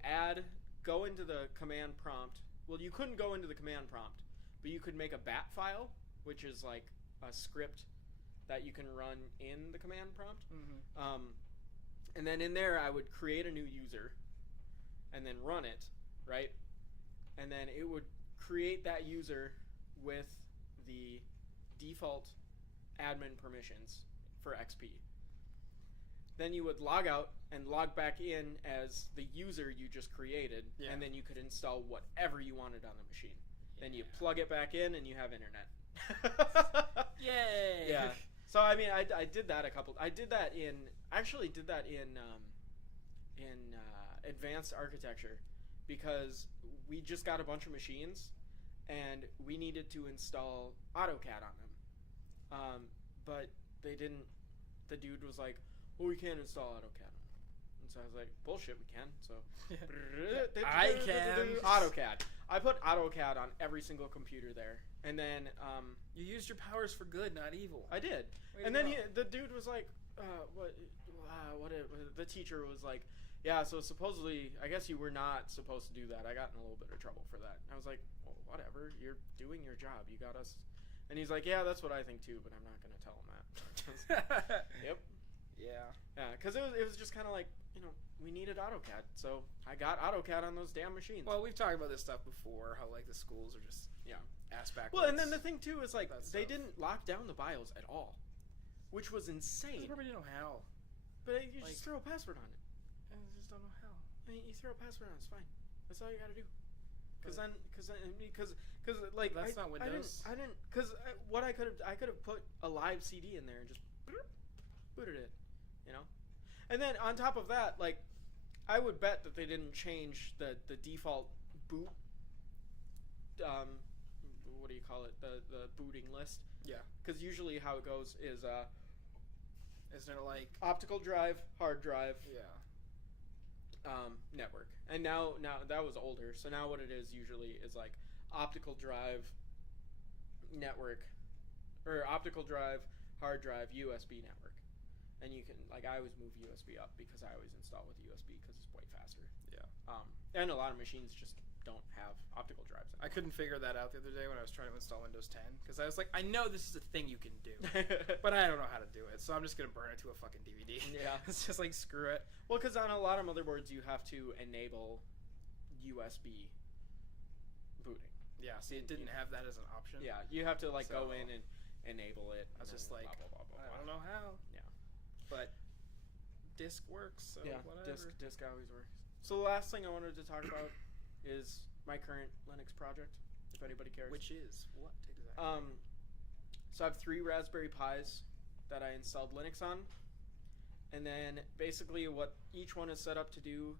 go into the command prompt. Well, you couldn't go into the command prompt, but you could make a bat file, which is like a script that you can run in the command prompt. And then in there, I would create a new user, and then run it, right? And then it would create that user with the default admin permissions for XP. Then you would log out and log back in as the user you just created, Yeah. and then you could install whatever you wanted on the machine. Then you Yeah. plug it back in, and you have internet. Yay! Yeah. So I mean, I did that I did that in advanced architecture, because we just got a bunch of machines, and we needed to install AutoCAD on them. But they didn't. The dude was like, "Well, we can't install AutoCAD on them." And so I was like, "Bullshit, we can." So I can. AutoCAD. I put AutoCAD on every single computer there, and then You used your powers for good, not evil. I did. Way And to then go. the dude was like, the teacher was like, yeah, so supposedly, I guess you were not supposed to do that. I got in a little bit of trouble for that. And I was like, well, whatever, you're doing your job. You got us. And he's like, yeah, that's what I think too, but I'm not going to tell him that. Yep. Yeah. Yeah, because it was just kind of like, we needed AutoCAD. So I got AutoCAD on those damn machines. Well, we've talked about this stuff before. How like the schools are just ass backwards. Well, and then the thing too is like, That they stuff. didn't lock down the BIOS at all, which was insane. They probably didn't know how. But you like- just throw a password on it. I just don't know how. I mean, you throw a password on, it's fine. That's all you got to do. Because But- like That's not Windows. I didn't. Because what I could have put a live CD in there and just booted it, And then on top of that, like, I would bet that they didn't change the default boot. What do you call it? The booting list. Yeah. Because usually how it goes is Isn't it like optical drive, hard drive, yeah? network. And now that was older, so now what it is usually is like optical drive, network, or optical drive, hard drive, USB network. And you can, like, I always move USB up because I always install with USB because it's way faster. Yeah. And a lot of machines just don't have optical drives I couldn't figure that out the other day when I was trying to install Windows 10 because I was like, I know this is a thing you can do, but I don't know how to do it, so I'm just gonna burn it to a fucking DVD. Yeah. It's just like screw it. Well, because on a lot of motherboards you have to enable USB booting. Yeah. See, it didn't have that as an option. Yeah, you have to like go So- in enable it. I was and just then like, blah, blah, blah, blah, I blah. don't know how. Yeah. But disk works, so Yeah, whatever. disk always works. So the last thing I wanted to talk about is my current Linux project, if anybody cares. Which is what exactly? So I have 3 Raspberry Pis that I installed Linux on, and then basically what each one is set up to do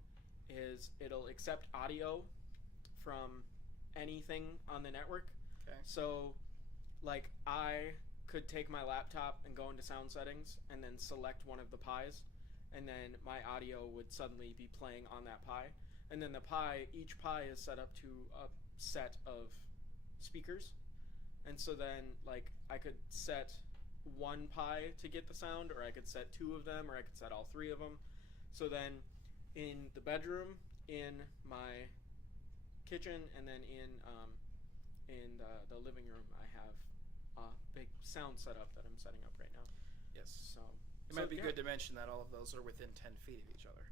is it'll accept audio from anything on the network. Okay. So, like, I could take my laptop and go into sound settings and then select one of the Pis, and then my audio would suddenly be playing on that Pi. And then each Pi is set up to a set of speakers. And so then, like, I could set one Pi to get the sound, or I could set 2 of them, or I could set all 3 of them. So then, in the bedroom, in my kitchen, and then in the living room, I have a big sound setup that I'm setting up right now. Yes. So It might be good to mention that all of those are within 10 feet of each other.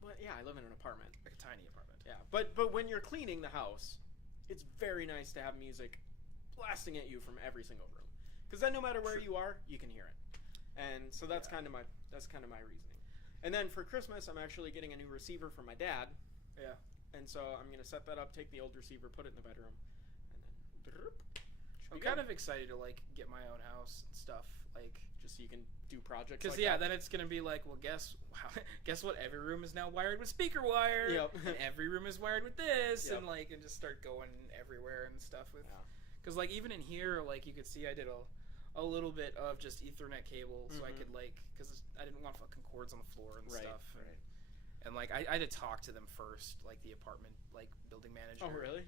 But yeah, I live in an apartment. Like a tiny apartment. Yeah, but when you're cleaning the house, it's very nice to have music blasting at you from every single room, because then no matter where you are, you can hear it. And so that's kind of my reasoning. And then for Christmas, I'm actually getting a new receiver for my dad. Yeah. And so I'm gonna set that up, take the old receiver, put it in the bedroom, and then I'm kind of excited to like get my own house and stuff, like just so you can do projects. because like that. then it's gonna be like, well, guess what? Every room is now wired with speaker wire. Yep. And every room is wired with this, Yep. and just start going everywhere and stuff with. Yeah. Because like even in here, like you could see, I did a little bit of just Ethernet cable, so I could like, because I didn't want fucking cords on the floor and stuff. Right. And like I had to talk to them first, like the apartment like building manager. Oh really?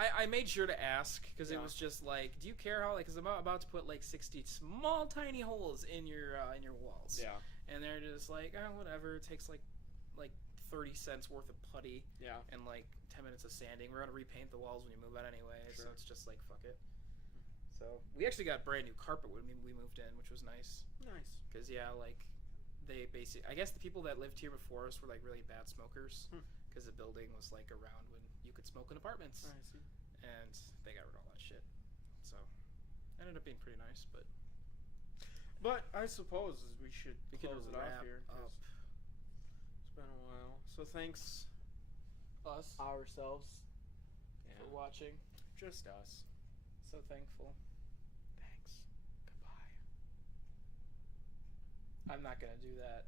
I made sure to ask because it Yeah. was just like, do you care how, like, because I'm about to put like 60 small tiny holes in your walls. Yeah. And they're just like, oh, whatever. It takes like 30 cents worth of putty Yeah. and like 10 minutes of sanding. We're gonna repaint the walls when you move out anyway, so Sure. it's just like fuck it. So we actually got brand new carpet when we moved in, which was nice. Nice. Because like they basically, I guess the people that lived here before us were like really bad smokers because the building was like around when you could smoke in apartments. I see. And they got rid of all that shit. So ended up being pretty nice, but But I suppose we should we could close it wrap off here. 'Cause up. it's been a while. So thanks Us ourselves. for watching. Just us. So thankful. Thanks. Goodbye. I'm not gonna do that.